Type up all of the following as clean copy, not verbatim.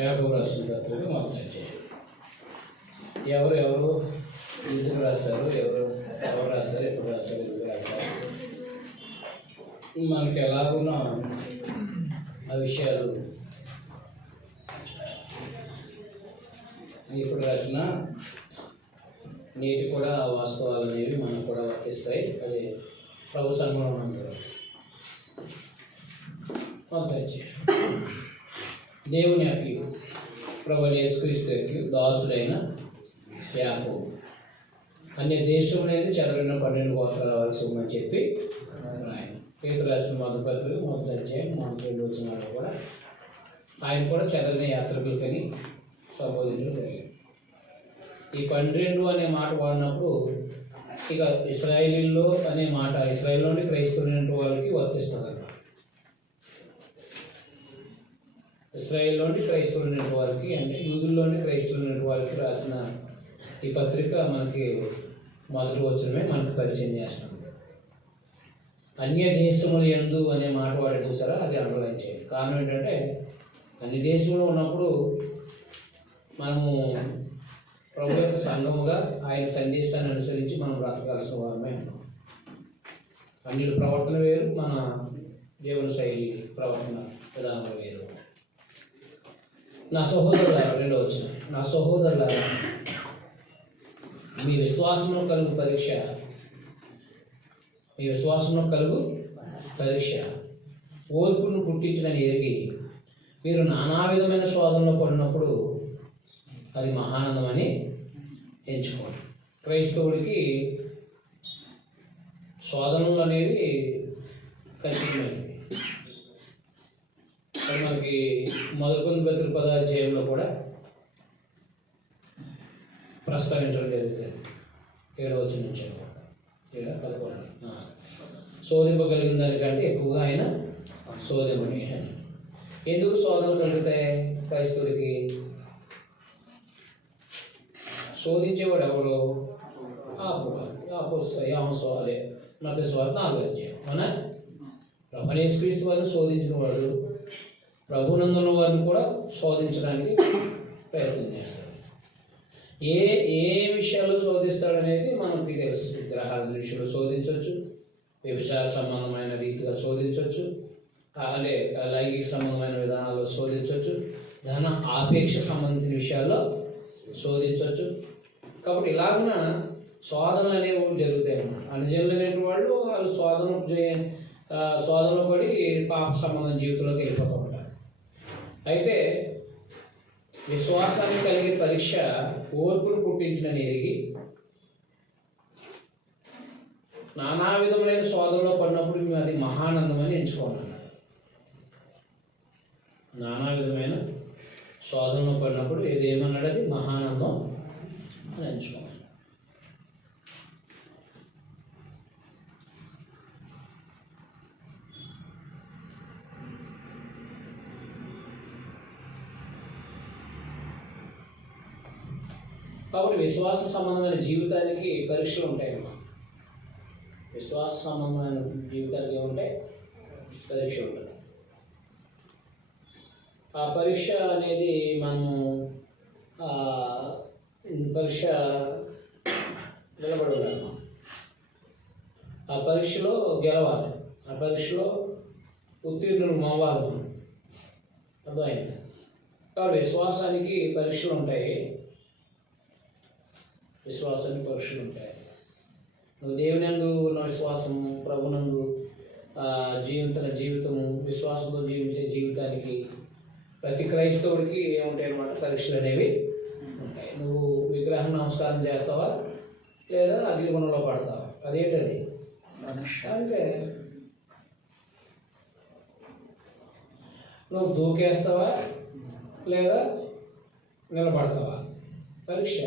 యాకోబు రాసిన పత్రిక మొదటి అధ్యాయం. ఎవరు ఎందుకు రాశారు, ఎవరు రాశారు, ఎప్పుడు రాశారు, ఎందుకు రాశారు, మనకి ఎలాగున్నా ఆ విషయాలు ఇప్పుడు రాసిన నేటి కూడా ఆ వాస్తవాలు అనేవి మనకు కూడా వర్తిస్తాయి. అది ప్రభు సన్మానం అందరూ మొదటి దేవుని యొక్క ప్రభు యేసుక్రీస్తు యొక్క దాసుడైన యాకోబు అన్య దేశం అనేది చెరగిన 12 గోత్రాల వరకు సుమని చెప్పి ఆయన పేతురు రాసిన మొదటి పత్రిక మొదటి అధ్యాయం 2 వచనాల్లో కూడా ఆయన కూడా చెరగిన యాత్రికులకని సంబోధించడం జరిగింది. ఈ 12 అనే మాట వాడినప్పుడు ఇక ఇశ్రాయేలీల్లో అనే మాట ఇశ్రాయేల్లోని క్రైస్తవులైన వాళ్ళకి వర్తిస్తుంది అన్నమాట. ఇశ్రాయేల్లోని క్రైస్తవులైన వారికి అంటే యూదుల్లోని క్రైస్తవులైన వారికి రాసిన ఈ పత్రిక మనకి మొదటి వచనమే మనకు పరిచయం చేస్తుంది. అన్య దేశములు యందు అనే మాట వాడి చూసారా, అది అండర్లైన్ చేయాలి. కారణం ఏంటంటే అన్ని దేశంలో ఉన్నప్పుడు మనము ప్రభు యొక్క సంఘముగా ఆయన సందేశాన్ని అనుసరించి మనం బ్రతకాల్సిన వారమే ఉన్నాం. అన్యుల ప్రవర్తన వేరు, మన దేవుని శైలి ప్రవర్తన విధానం వేరు. నా సహోదరులారా, 2వ వచనం, నా సహోదరులారా మీ విశ్వాసంలో కలుగు పరీక్ష ఓర్పును పుట్టించడని ఎరిగి మీరు నానా విధమైన శోధనలో పడినప్పుడు అది మహానందమని ఎంచుకోండి. క్రైస్తవుడికి శోధనలు అనేవి ఖచ్చితమైనవి. అది మనకి మొదటి పత్రిక 10వ అధ్యాయంలో కూడా ప్రస్తావించడం జరుగుతుంది. 7వ వచనం నుంచి 11 శోధింపగలిగిన దానికంటే ఎక్కువగా ఆయన శోధమని. ఎందుకు శోధనలు కలుగుతాయి క్రైస్తవుడికి? శోధించేవాడు ఎవరు? అదే మత్తయి సువార్త 4వ అధ్యాయం. మన ప్రభువైన యేసుక్రీస్తు వారిని శోధించిన వాడు ప్రభునందున్న వారిని కూడా శోధించడానికి ప్రయత్నం చేస్తాడు. ఏ విషయాలు శోధిస్తాడనేది మనకి తెలుసు. విగ్రహాల విషయంలో శోధించవచ్చు, వ్యభిచార సంబంధమైన రీతిగా శోధించవచ్చు, అంటే లైంగిక సంబంధమైన విధానాల్లో శోధించవచ్చు, ధన ఆపేక్ష సంబంధించిన విషయాల్లో శోధించవచ్చు. కాబట్టి ఇలాగున శోధనలు అనేవి జరుగుతాయి అన్నమాట. అనుజనులు అనేటువంటి వాళ్ళు శోధనలు పడి పాప సంబంధం జీవితంలోకి వెళ్ళిపోతూ ఉంటారు. అయితే విశ్వాసాన్ని కలిగే పరీక్ష ఓర్పును పుట్టించినని ఎరిగి నానా విధములైన శోధనలో పడినప్పుడు మేము అది మహానందమని ఎంచుకోండి. నానా విధమైన శోధనలో పడినప్పుడు ఏమన్నాడు? అది మహానందం అని ఎంచుకోండి. కాబట్టి విశ్వాస సంబంధమైన జీవితానికి పరీక్షలు ఉంటాయన్నమాట. విశ్వాస సంబంధమైన జీవితానికి ఏముంటాయి? పరీక్ష ఉంటుంది. ఆ పరీక్ష అనేది మనము పరీక్ష నిలబడి ఉండాలి. ఆ పరీక్షలో గెలవాలి, ఆ పరీక్షలో ఉత్తీర్ణులు అవ్వాలి. అర్థమైంది? కాబట్టి విశ్వాసానికి పరీక్షలు ఉంటాయి. నువ్వు దేవుని యందు ఉన్న విశ్వాసము, ప్రభునందు జీవితము, విశ్వాసంతో జీవించే జీవితానికి ప్రతి క్రైస్తవుడికి ఏముంటాయి అన్నమాట? పరీక్షలు అనేవి ఉంటాయి. నువ్వు విగ్రహం నమస్కారం చేస్తావా, లేదా అగ్నిగుణంలో పడతావా? అదేంటది? అంతే. నువ్వు దూకేస్తావా, లేదా నిలబడతావా? పరీక్ష.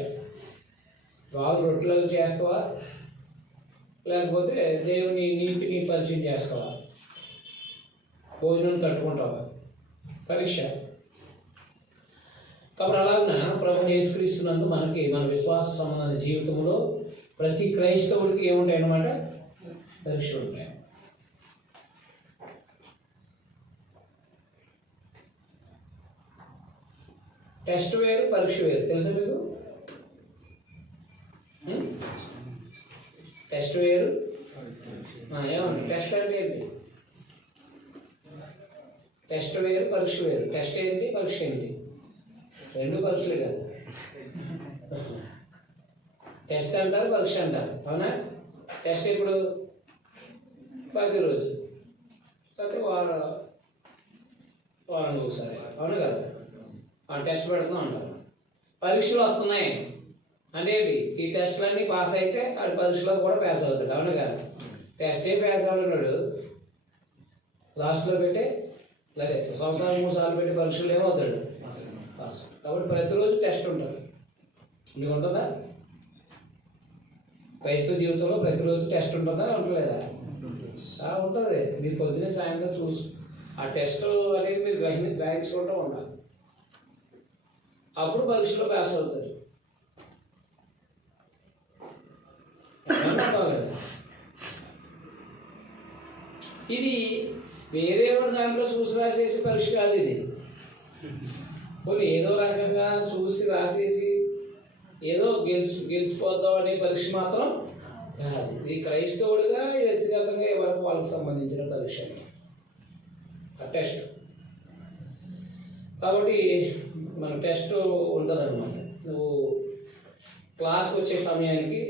రాళ్ళు రొట్టెలు చేస్తావా, లేకపోతే దేవుని నీతిని పరిచయం చేస్తావా? భోజనం తట్టుకుంటావా? పరీక్ష. కాబట్టి అలాగే ప్రభువుని యేసుక్రీస్తునందు మనకి మన విశ్వాస సంబంధమైన జీవితంలో ప్రతి క్రైస్తవుడికి ఏముంటాయి అన్నమాట? పరీక్షలు ఉంటాయి. టెస్ట్ వేరు, పరీక్ష వేరు. తెలుసా మీకు? టెస్ట్ వేరు. ఏమండి టెస్ట్ అంటే ఏంటి? టెస్ట్ వేరు, పరీక్ష వేరు. టెస్ట్ ఏంటి, పరీక్ష ఏంటి? రెండు పరీక్షలు కాదు. టెస్ట్ అంటారు, పరీక్ష అంటారు. అవునా? టెస్ట్ ఇప్పుడు ప్రతిరోజు అయితే వారానికి ఒకసారి. అవును కదా? టెస్ట్ పెడుతూ ఉంటారు. పరీక్షలు వస్తున్నాయి అంటే ఏంటి? ఈ టెస్ట్లన్నీ పాస్ అయితే ఆడు పరీక్షలో కూడా పాస్ అవుతాడు. అవును కదా? టెస్టే పాస్ అవుతున్నాడు లాస్ట్లో పెట్టే లేదా సంవత్సరానికి 3 సార్లు పెట్టి పరీక్షలు ఏమవుతాడు? పాస్. కాబట్టి ప్రతిరోజు టెస్ట్ ఉంటుంది. మీకు ఉంటుందా? క్రైస్తవ జీవితంలో ప్రతిరోజు టెస్ట్ ఉంటుందా, ఉండలేదా? ఉంటుంది. మీరు పొద్దున్నే సాయంత్రం చూసి ఆ టెస్ట్ అనేది మీరు గ్రహించుకుంటూ ఉండాలి. అప్పుడు పరీక్షలో పాస్ అవుతారు. ఇది వేరే వాడు దాంట్లో చూసి రాసేసి పరీక్ష కాదు. ఇది కొన్ని ఏదో రకంగా చూసి రాసేసి ఏదో గెలిచిపోద్దాం అనే పరీక్ష మాత్రం కాదు. ఇది క్రైస్తవుడిగా వ్యక్తిగతంగా ఎవరికి వాళ్ళకి సంబంధించిన పరీక్ష టెస్ట్. కాబట్టి మన టెస్ట్ ఉంటుంది అన్నమాట. నువ్వు క్లాస్కి వచ్చే సమయానికి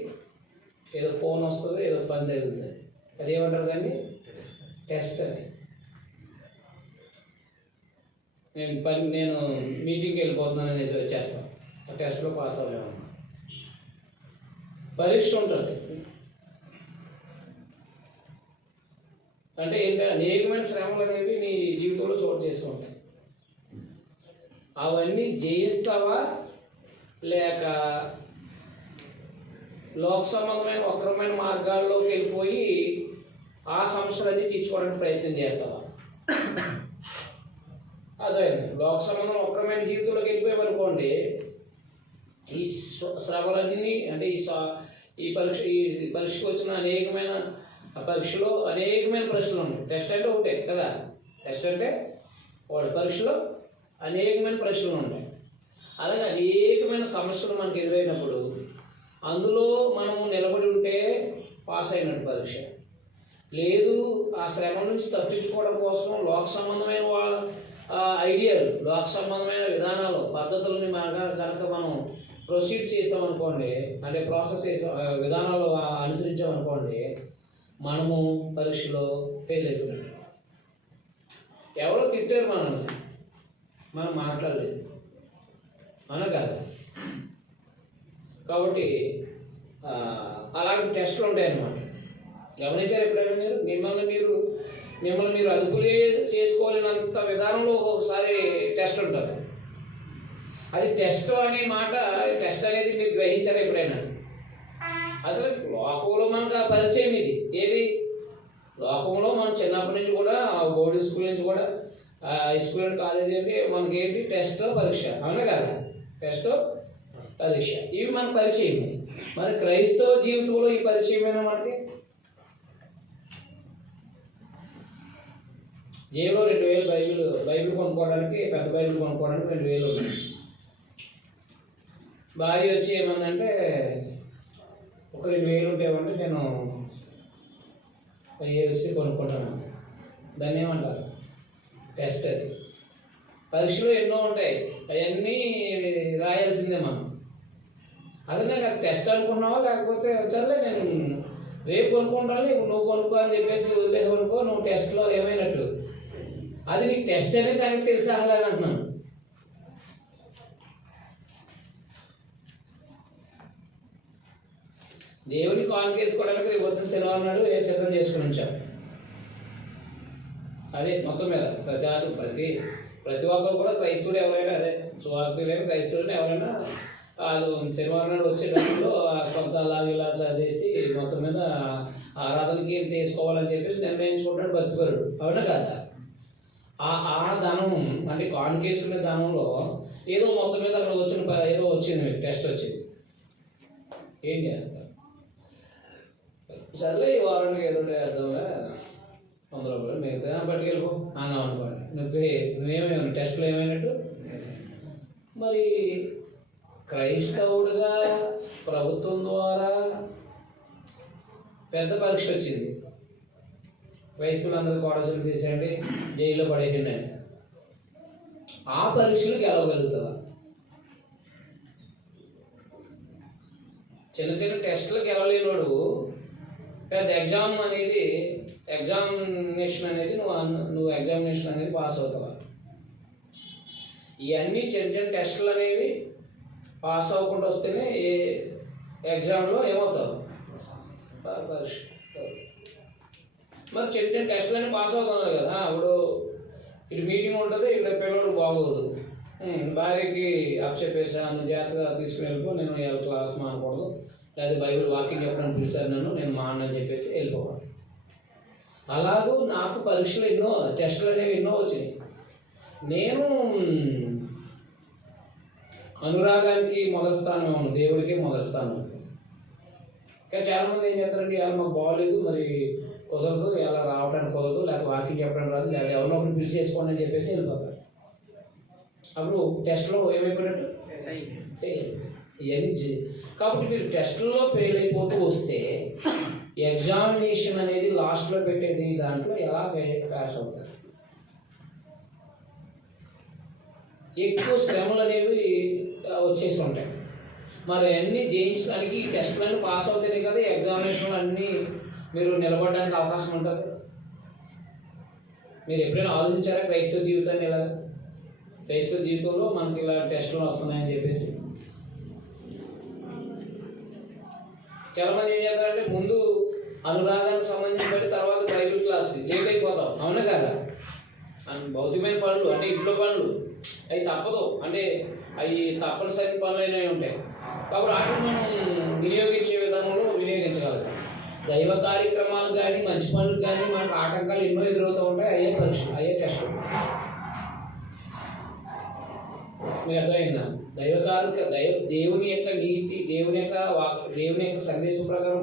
ఏదో ఫోన్ వస్తుంది, ఏదో పని జరుగుతుంది. అదేమంటారు దాన్ని? టెస్ట్ అని. నేను మీటింగ్కి వెళ్ళిపోతున్నాను అనేసి వచ్చేస్తాను. ఆ టెస్ట్లో పాస్ అవ్వలేము. పరీక్ష ఉంటుంది అంటే ఏంటంటే అనేకమైన శ్రమలు అనేవి నీ జీవితంలో చోటు చేసుకుంటాయి. అవన్నీ జయిస్తావా లేక లోక సంబంధమైన వక్రమైన మార్గాల్లోకి వెళ్ళిపోయి ఆ సమస్యలన్నీ తీర్చుకోవడానికి ప్రయత్నం చేస్తావా? అదే లోక సంబంధం వక్రమైన జీవితంలోకి వెళ్ళిపోయామనుకోండి, ఈ శ్రమలన్నీ అంటే ఈ పరీక్షకు వచ్చిన అనేకమైన పరీక్షలో అనేకమైన ప్రశ్నలు ఉంటాయి. టెస్ట్ అంటే ఒకటే కదా? టెస్ట్ అంటే వాడు పరీక్షలో అనేకమైన ప్రశ్నలు ఉంటాయి. అలాగే అనేకమైన సమస్యలు మనకు ఎదురైనప్పుడు అందులో మనము నిలబడి ఉంటే పాస్ అయినట్టు పరీక్ష. లేదు ఆ శ్రమ నుంచి తప్పించుకోవడం కోసం లోక సంబంధమైన ఐడియాలు, లోక సంబంధమైన విధానాలు, పద్ధతులని కనుక మనం ప్రొసీడ్ చేసామనుకోండి, అంటే ప్రాసెస్ విధానాలు అనుసరించామనుకోండి, మనము పరీక్షలో ఫెయిల్ అయిపోయినట్టు. ఎవరో తిట్టారు మనల్ని, మనం మాట్లాడలేదు, అవునా కాదు? కాబట్టి అలాంటి టెస్టులు ఉంటాయన్నమాట. గమనించారు ఎప్పుడైనా మీరు? మిమ్మల్ని మీరు అదుపులే చేసుకోలేనంత విధానంలో ఒక్కొక్కసారి టెస్ట్ ఉంటుంది. అది టెస్ట్ అనే మాట, టెస్ట్ అనేది మీరు గ్రహించారు ఎప్పుడైనా? అసలు లోకంలో మనకు ఆ పరిచయం ఇది. ఏది? లోకంలో మనం చిన్నప్పటి నుంచి కూడా బోర్డు స్కూల్ నుంచి కూడా హై స్కూల్ అండ్ కాలేజీ అంటే మనకి ఏంటి? టెస్ట్, పరీక్ష. అవునా కదా? టెస్ట్, పరీక్ష ఇవి మన పరిచయం. మరి క్రైస్తవ జీవితంలో ఈ పరిచయమైనా మనకి జేబులో 2000 బైబిల్ కొనుక్కోవడానికి, పెద్ద బైబిల్ కొనుక్కోవడానికి 2000 ఉంది. భార్య వచ్చి ఏమందంటే ఒక 2000 ఉంటాయేమంటే నేను వచ్చి కొనుక్కుంటాను. దాన్ని ఏమంటారు? టెస్ట్. అది పరీక్షలో ఎన్నో ఉంటాయి, అవన్నీ రాయాల్సిందే మనం. అదే నాకు టెస్ట్ అనుకున్నావా, లేకపోతే వచ్చాలే నేను రేపు కొనుక్కుంటాను నువ్వు కొనుక్కో అని చెప్పేసి వదిలేసనుకో, నువ్వు టెస్ట్లో ఏమైనట్టు. అది నీకు టెస్ట్ అనే సంగతి తెలుసా అలా అంటున్నాను. దేవుని కాల్ చేసుకోవడానికి రేపు పొద్దున శనివారం నాడు సిద్ధం చేసుకుని ఉంచాను. అదే మొత్తం మీద ప్రతి ఒక్కరు కూడా క్రైస్తవుడు ఎవరైనా, అదే సువార్తలేని క్రైస్తవులని ఎవరైనా వాళ్ళు శనివారం నాడు వచ్చే టైంలో కొంత ఇలా చదివేసి మొత్తం మీద ఆరాధనకి ఏం తీసుకోవాలని చెప్పేసి నిర్ణయించుకుంటాడు భక్తిపరుడు. అవునా కదా? ఆ ధనం అంటే కాన్కేసుకునే ధనంలో ఏదో మొత్తం మీద అక్కడ ఏదో వచ్చింది, మీకు టెస్ట్ వచ్చింది, ఏం చేస్తారు? సర్లే ఈ వారానికి ఏదో వేద్దాంగా 100 రూపాయలు మిగతా పట్టుకెళ్ళిపో అన్నాం అనుకోండి. నువ్వేమేమి టెస్ట్లో ఏమైనట్టు మరి క్రైస్తవుడిగా ప్రభుత్వం ద్వారా పెద్ద పరీక్ష వచ్చింది. క్రైస్తవులందరూ కోడసులు తీసేయండి, జైల్లో పడేసిండి. ఆ పరీక్షలు గెలవగలుగుతావా? చిన్న చిన్న టెస్టులు గెలవలేనివాడు పెద్ద ఎగ్జామినేషన్ అనేది నువ్వు ఎగ్జామినేషన్ అనేది పాస్ అవుతావా? ఇవన్నీ చిన్న చిన్న టెస్టులు అనేవి పాస్ అవ్వకుండా వస్తేనే ఏ ఎగ్జామ్లో ఏమవుతావు? మరి చిన్న చిన్న టెస్టులు అన్నీ పాస్ అవుతున్నారు కదా. ఇప్పుడు ఇటు మీటింగ్ ఉంటుంది, ఇక్కడ పిల్లడు బాగోదు, భార్యకి అప్పచెప్పేసి నన్ను జాగ్రత్తగా తీసుకుని వెళ్ళిపో, నేను క్లాస్ మానకూడదు, లేదా బైబిల్ వాకింగ్ చెప్పడానికి పిలిచారు నేను మా అన్న చెప్పేసి వెళ్ళిపోవాలి. అలాగూ నాకు పరీక్షలు ఎన్నో, టెస్టులు అనేవి ఎన్నో వచ్చినాయి. నేను అనురాగానికి మొదటి స్థానం ఉంది, దేవుడికి మొదటి స్థానం. కానీ చాలామంది ఏం చేస్తారంటే, ఇలా మాకు బాగోలేదు, మరి కుదరదు, ఇలా రావడానికి కుదరదు, లేకపోతే వాకింగ్ చెప్పడానికి రాదు, లేదా ఎవరినో ఒకరిని పిలిచి చేసుకోండి అని చెప్పేసి వెళ్ళిపోతారు. అప్పుడు టెస్ట్లో ఏమైపోయినట్టు ఫెయిల్. ఇవన్నీ కాబట్టి మీరు టెస్టుల్లో ఫెయిల్ అయిపోతూ వస్తే ఎగ్జామినేషన్ అనేది లాస్ట్లో పెట్టేది దాంట్లో ఎలా పాస్ అవుతారు? ఎక్కువ శ్రమలు అనేవి వచ్చేసి ఉంటాయి. మరి అన్నీ జయించడానికి ఈ టెస్టులన్నీ పాస్ అవుతాయి కదా, ఎగ్జామినేషన్లు అన్నీ మీరు నిలబడడానికి అవకాశం ఉంటుంది. మీరు ఎప్పుడైనా ఆలోచించారా క్రైస్తవ జీవితాన్ని ఎలా? క్రైస్తవ జీవితంలో మనకి ఇలా టెస్టులు వస్తున్నాయని చెప్పేసి చాలామంది ఏం చేస్తారంటే, ముందు అనురాగానికి సంబంధించి బట్టి తర్వాత బైబిల్ క్లాస్కి లేట్ అయిపోతాం. అవునా కదా? భౌతికమైన పనులు అంటే ఇంట్లో పనులు అవి తప్పదు, అంటే అవి తప్పనిసరి పనులు అయినవి ఉంటాయి. కాబట్టి వాటిని మనం వినియోగించే విధానంలో వినియోగించగలుగుతాం. దైవ కార్యక్రమాలు కానీ మంచి పనులు కానీ మనకు ఆటంకాలు ఎన్నో ఎదురవుతూ ఉంటాయి. అయ్యే పరీక్షలు, అయ్యే టెస్టులు. మీకు అర్థమైందా? దేవుని యొక్క నీతి, దేవుని యొక్క సందేశం ప్రకారం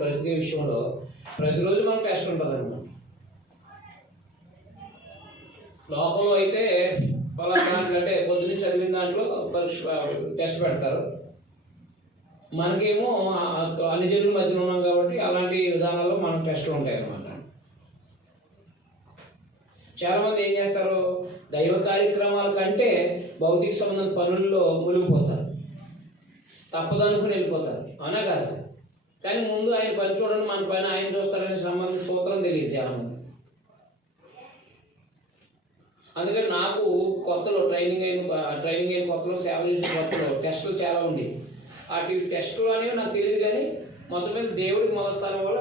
బ్రతికే విషయంలో ప్రతిరోజు మనకు టెస్ట్ ఉంటుంది అన్నమాట. లోకంలో అయితే అంటే పొద్దున్న చదివిన దాంట్లో పరీక్ష టెస్ట్ పెడతారు. మనకేమో అన్ని జనుల మధ్యలో ఉన్నాం కాబట్టి అలాంటి విధానాల్లో మనకు టెస్టులు ఉంటాయి అన్నమాట. చాలామంది ఏం చేస్తారు, దైవ కార్యక్రమాల కంటే భౌతిక సంబంధం పనుల్లో మునిగిపోతారు, తప్పదనుకుని వెళ్ళిపోతారు. అవునా కాదు? కానీ ముందు ఆయన పని చూడండి, మన పైన ఆయన చూస్తారనే సంబంధ సూత్రం తెలియదు చాలామంది. అందుకని నాకు కొత్తలో ట్రైనింగ్ అయిన కొత్తలో, సేవ చేసిన కొత్తలో టెస్టులు చాలా ఉండేవి. వాటి టెస్టులు అనేవి నాకు తెలియదు. కానీ మొత్తం మీద దేవుడికి మొదటి స్థానం వల్ల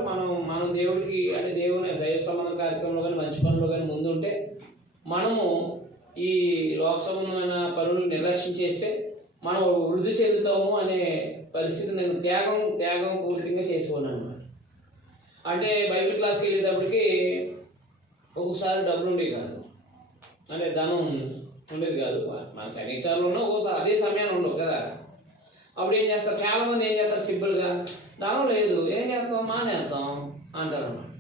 మనం దేవుడికి అంటే దేవుని దైవ సంబంధ కార్యక్రమంలో కానీ మంచి పనులు కానీ ముందు ఉంటే, మనము ఈ లోక సంబంధమైన పనులు నిర్లక్ష్యం చేస్తే మనం వృద్ధి చెందుతాము అనే పరిస్థితి నేను త్యాగం పూర్తిగా చేసుకున్నాను అన్నమాట. అంటే బైబిల్ క్లాస్కి వెళ్ళేటప్పటికి ఒక్కొక్కసారి డబ్బులు ఉండేవి కాదు, అంటే ధనం ఉండేది కాదు. మనకు అన్నిసార్లు ఉన్నా ఒకసారి అదే సమయాన్ని ఉండవు కదా. అప్పుడు ఏం చేస్తారు, చాలామంది ఏం చేస్తారు, సింపుల్గా ధనం లేదు ఏం చేస్తాం, మానేస్తాం అంటారు అన్నమాట.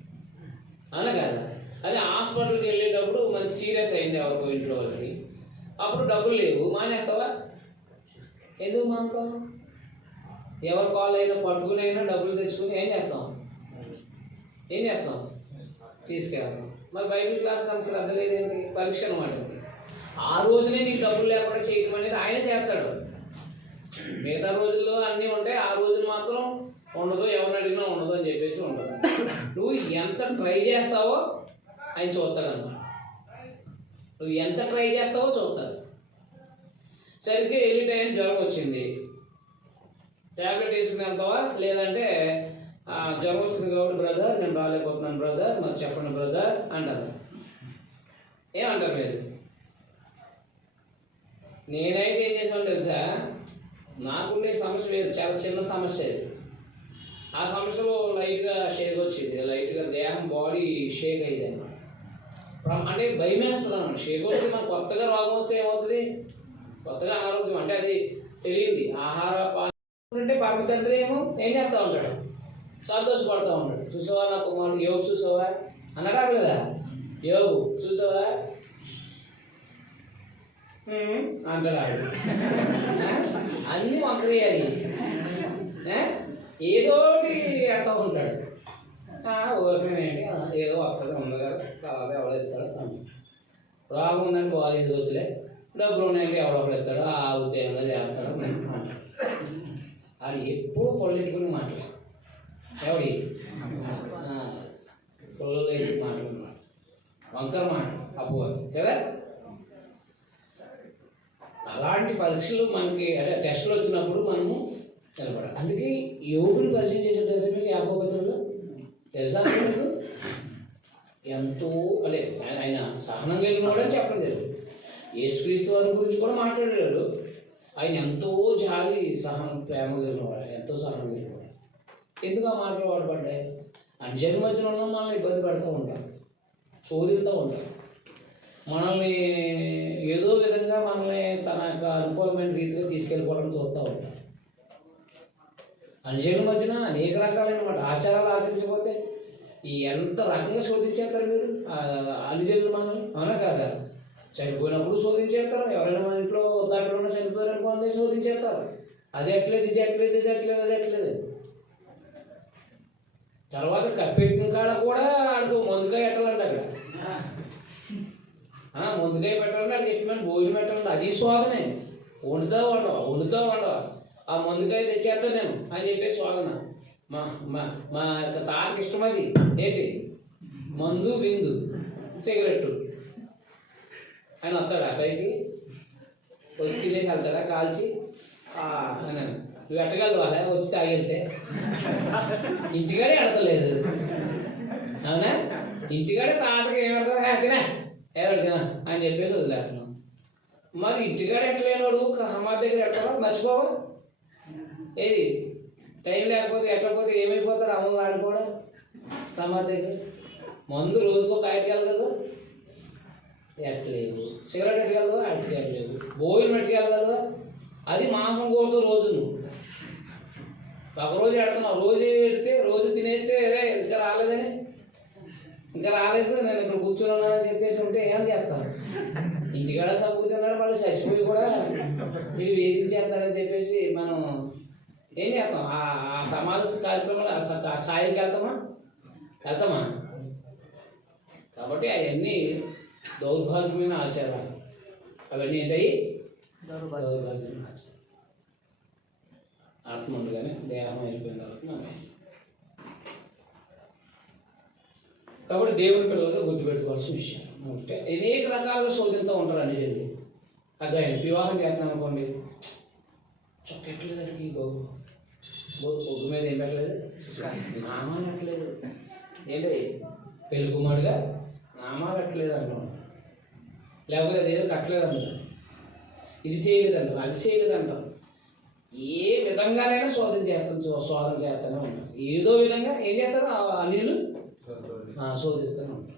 అవునా కదా? అదే హాస్పిటల్కి వెళ్ళేటప్పుడు మంచి సీరియస్ అయింది ఎవరికో ఇంట్లో వాళ్ళకి, అప్పుడు డబ్బులు లేవు, మానేస్తావా? ఎందుకు మానుతావు? ఎవరు కాల్ అయినా పట్టుకుని అయినా డబ్బులు తెచ్చుకుని ఏం చేస్తాం తీసుకెళ్తాం. మరి బైబిల్ క్లాస్ అసలు అర్థం లేదేంటి? పరీక్ష అనమాట. ఆ రోజునే నీకు డబ్బులు లేకుండా చేయటం అనేది ఆయన చేస్తాడు. మిగతా రోజుల్లో అన్నీ ఉంటాయి, ఆ రోజులు మాత్రం ఉండదు, ఎవరిని అడిగినా ఉండదు అని చెప్పేసి ఉండదు. నువ్వు ఎంత ట్రై చేస్తావో ఆయన చూస్తాడన్నమాట. నువ్వు ఎంత ట్రై చేస్తావో చూస్తాడు. సరిగ్గా ఎనీ టైం జ్వరం వచ్చింది, ట్యాబ్లెట్ వేసుకుని వెళ్తావా? లేదంటే జ్వరం వచ్చింది కాబట్టి బ్రదర్ నేను రాలేకపోతున్నాను బ్రదర్, మరి చెప్పండి బ్రదర్ అంటారు. ఏమంటారు మీరు? నేనైతే ఏం చేసాను తెలుసా, నాకుండే సమస్య వేరు, చాలా చిన్న సమస్య. ఆ సమస్యలో లైట్గా షేక్ వచ్చింది, లైట్గా దేహం బాడీ షేక్ అయ్యింది అన్నమాట. అంటే భయం వేస్తుంది అన్నమాట. షేక్ వస్తే మనకు కొత్తగా రోగం వస్తే ఏమవుతుంది, కొత్తగా అనారోగ్యం అంటే అది తెలియంది. ఆహార అంటే బాబు తండ్రి ఏం చేస్తూ ఉంటాడు, సంతోషపడుతూ ఉంటాడు. చూసావా నా కుమారుడు యోగు, చూసావా అన్నాడా కదా, యోగు చూసావా అంటాడు ఆడు. అన్నీ వంకరేయాలి, ఏదోటి ఎడతా ఉంటాడు. ఊరికేంటి ఏదో వస్తుంది ఉంది కదా, తర్వాత ఎవడో ఇస్తాడు. రాగం ఉందంటే బాగా ఎదురొచ్చులే, డబ్బులు ఉన్నాయంటే ఎవడొకడు ఇస్తాడు, ఆ ఉద్యోగంగా చేస్తాడు మాట్లాడు. అది ఎప్పుడు పొలిటికల్ మాట్లాడు, ఎవడి పొలలో వేసి మాట్లాడుతున్నాడు, వంకర మాట అపోవద్దు కదా. అలాంటి పరీక్షలు మనకి అంటే టెస్టులు వచ్చినప్పుడు మనము నిలబడాలి. అందుకే యోగుని పరిచయం చేసే తెలుసు మీకు యాకోబు పత్రికలో తెలుసా మీకు? ఎంతో అదే ఆయన సహనం కలిగిన వాడని చెప్పడం లేదు. యేసుక్రీస్తు వారి గురించి కూడా మాట్లాడాడు. ఆయన ఎంతో జాలి సహనం ప్రేమ కలిగినవాడు, ఎంతో సహనం కలిగినవాడు. ఎందుకు ఆ మాటలు వాడబడ్డాయి? అంజలి మధ్యన ఉన్న మనల్ని ఇబ్బంది పెడుతూ ఉంటాం, శోధిస్తూ ఉంటాం, మనల్ని ఏదో విధంగా మనల్ని తన యొక్క అనుకూలమైన రీతిగా తీసుకెళ్ళిపోవడం చూస్తూ ఉంటాం. అంజలి మధ్యన అనేక రకాలైన మాట ఆచారాలు ఆచరించకపోతే ఎంత రకంగా శోధించేస్తారు మీరు అన్నిజనులు మనల్ని, అవునా కాదా? చనిపోయినప్పుడు శోధించేస్తారు. ఎవరైనా మన ఇంట్లో వద్దాకుండా చనిపోయారు అనుకోండి, శోధించేస్తారు. అది ఎట్లేదు, ఇది ఎట్లేదు, ఇది ఎట్లేదు, అది ఎట్లేదు. తర్వాత కప్పెట్టిన కాడ కూడా ఆడికి ముందుగా ఎట్టాలండి, అక్కడ ముందుగా పెట్టాలంటే అక్కడికి ఇష్టమైన భోజనం పెట్టాలంటే అది శోధనే. వండుతా ఉండవా ఆ ముందుగా తెచ్చేస్తాను నేను అని చెప్పేసి శోధన. మా యొక్క తాతకి ఇష్టం అది ఏంటి, మందు బిందు సిగరెట్టు. ఆయన వస్తాడు అబ్బాయికి వచ్చి తినేసి వెళ్తాడా కాల్చి అన్నాను, నువ్వు ఎట్టగలదు అలా వచ్చి తాగితే ఇంటికాడే ఎడతలేదు, అవునా? ఇంటికాడే తాతకి ఏమడతా తినా ఏదడినా అని చెప్పేసి వదిలేస్తున్నాం. మరి ఇంటికాడ ఎట్టలేనోడు సమాధి దగ్గర ఎట్టవా మర్చిపోవా? ఏది టైం లేకపోతే ఎట్టకపోతే ఏమైపోతారు అమ్మ ఆడుకోవడం సమాధి దగ్గర. మందు రోజుకో కాయటకెళ్ళగలదు, ఎట్టలేదు. సిగరెట్ ఎట్టగలదా, అట్టగలలేదు. భోజనం ఎట్టగలగలదా, అది మాంసం కోరుతూ రోజు నువ్వు ఒకరోజు ఎడుతున్నావు, రోజు ఎడితే రోజు తినేస్తే ఇంకా రాలేదని, ఇంకా రాలేదు నేను ఇక్కడ కూర్చొని ఉన్నానని చెప్పేసి ఉంటే ఏం చేస్తాను? ఇంటికాడ సబ్బు తిన్నాడు, మళ్ళీ చచ్చిపోయి కూడా వీడు వేధించేస్తాడని చెప్పేసి మనం ఏం చేస్తాం? ఆ సమాజ కార్యక్రమాలు ఆ స్థాయికి వెళ్తామా? కాబట్టి అవన్నీ దౌర్భాగ్యమైన ఆచారాలు. అవన్నీ ఏంటాయి? దౌర్భాగ్యమైన ఆచారాలు. ఆత్మ ఉండగానే దేహం అయిపోయిన తర్వాత మనం. కాబట్టి దేవుని పిల్లలుగా గుర్తుపెట్టుకోవాల్సిన విషయం అంటే అనేక రకాలుగా శోధిస్తూ ఉంటారు అన్ని జరిగి. అదే వివాహం చేస్తున్నాం అనుకోండి, చొక్కెట్లేదండి, బొగ్గు మీద ఏం పెట్టలేదు, నామాలు పెట్టలేదు. ఏంటి పెళ్లి కుమారుడుగా నామాలు పెట్టలేదు అంటున్నాం, లేకపోతే అదేదో కట్టలేదు అంటాం, ఇది చేయలేదంటాం, అది చేయలేదంటాం. ఏ విధంగానైనా శోధన చేస్తూనే ఉంటాం. ఏదో విధంగా ఏం చేస్తారు అన్నిలు శోధిస్తూనే ఉంటాం.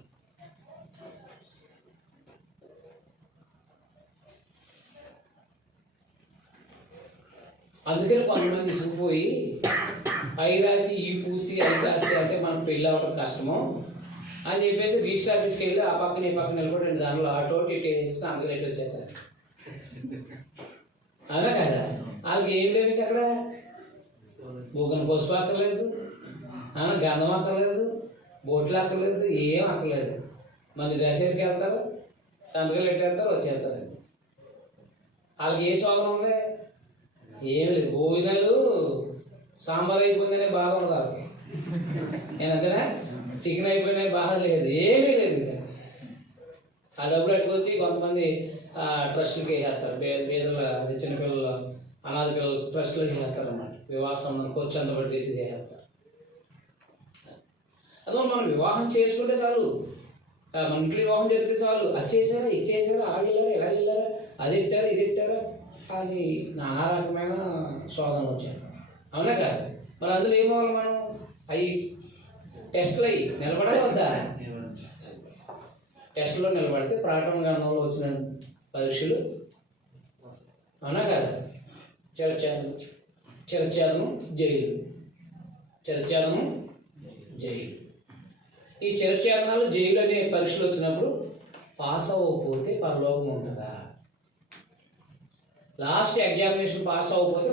అందుకని కొంతమంది తీసుకుపోయి అవి రాసి ఈ పూసి అది రాసి అంటే మనం పెళ్ళి అవ్వడం కష్టము అని చెప్పేసి రిజిస్టర్ ఆఫీస్కి వెళ్ళి ఆ పక్కన ఈ పక్కన నిలబడి దాంట్లో ఆటో టిట్టేసి అందుకు రేట్ వచ్చేస్తారు. అలా కదా, వాళ్ళకి ఏం లేదు, అక్కడ బొగ్గన పసుపు అక్కర్లేదు, గంధం అక్కర్లేదు, బొట్లు అక్కర్లేదు, ఏం అక్కర్లేదు. మళ్ళీ డ్రెస్ వేసుకు వెళ్తారు, సంతకాలు పెట్టేస్తారు, వచ్చేస్తారు. వాళ్ళకి ఏ శోభన ఉంది? ఏమి లేదు. భోజనాలు సాంబార్ అయిపోయిందనే బాధ ఉండదు వాళ్ళకి. నేను అంతేనా, చికెన్ అయిపోయినా బాధ లేదు, ఏమీ లేదు. ఇంకా ఆ డబ్బులు పెట్టుకొచ్చి కొంతమంది ట్రస్టులకి వేసేస్తారు. పేదల చిన్నపిల్లలు అనాథ పిల్లలు ట్రస్టులకి వేసేస్తారు అన్నమాట. వివాహం ఖర్చు అంత పట్టేసి చేసేస్తారు. అదో మనం వివాహం చేసుకుంటే చాలు, మన ఇంట్లో వివాహం జరిగితే చాలు, అది చేశారా, ఇది చేశారా, ఆ వెళ్ళారా, ఎలా వెళ్ళారా, అది ఇట్టారా, ఇది ఇట్టారా అని నానా రకమైన శోధనలు వచ్చాయి. అవునా కాదు? మరి అందులో ఏమవ్వాలి మనం? అవి టెస్టులు అయ్యి నిలబడాలి వద్దా? టెస్టులో నిలబడితే ప్రకటన గ్రంథంలో వచ్చిన పరీక్షలు, అవునా కాదు? చిరఛేదము జైలు, చిరఛేదము జైలు. ఈ చిరఛేదనాలు జైలు అనే పరీక్షలు వచ్చినప్పుడు పాస్ అవ్వకపోతే పరలోకం ఉంటుందా? లాస్ట్ ఎగ్జామినేషన్ పాస్ అవ్వకపోతే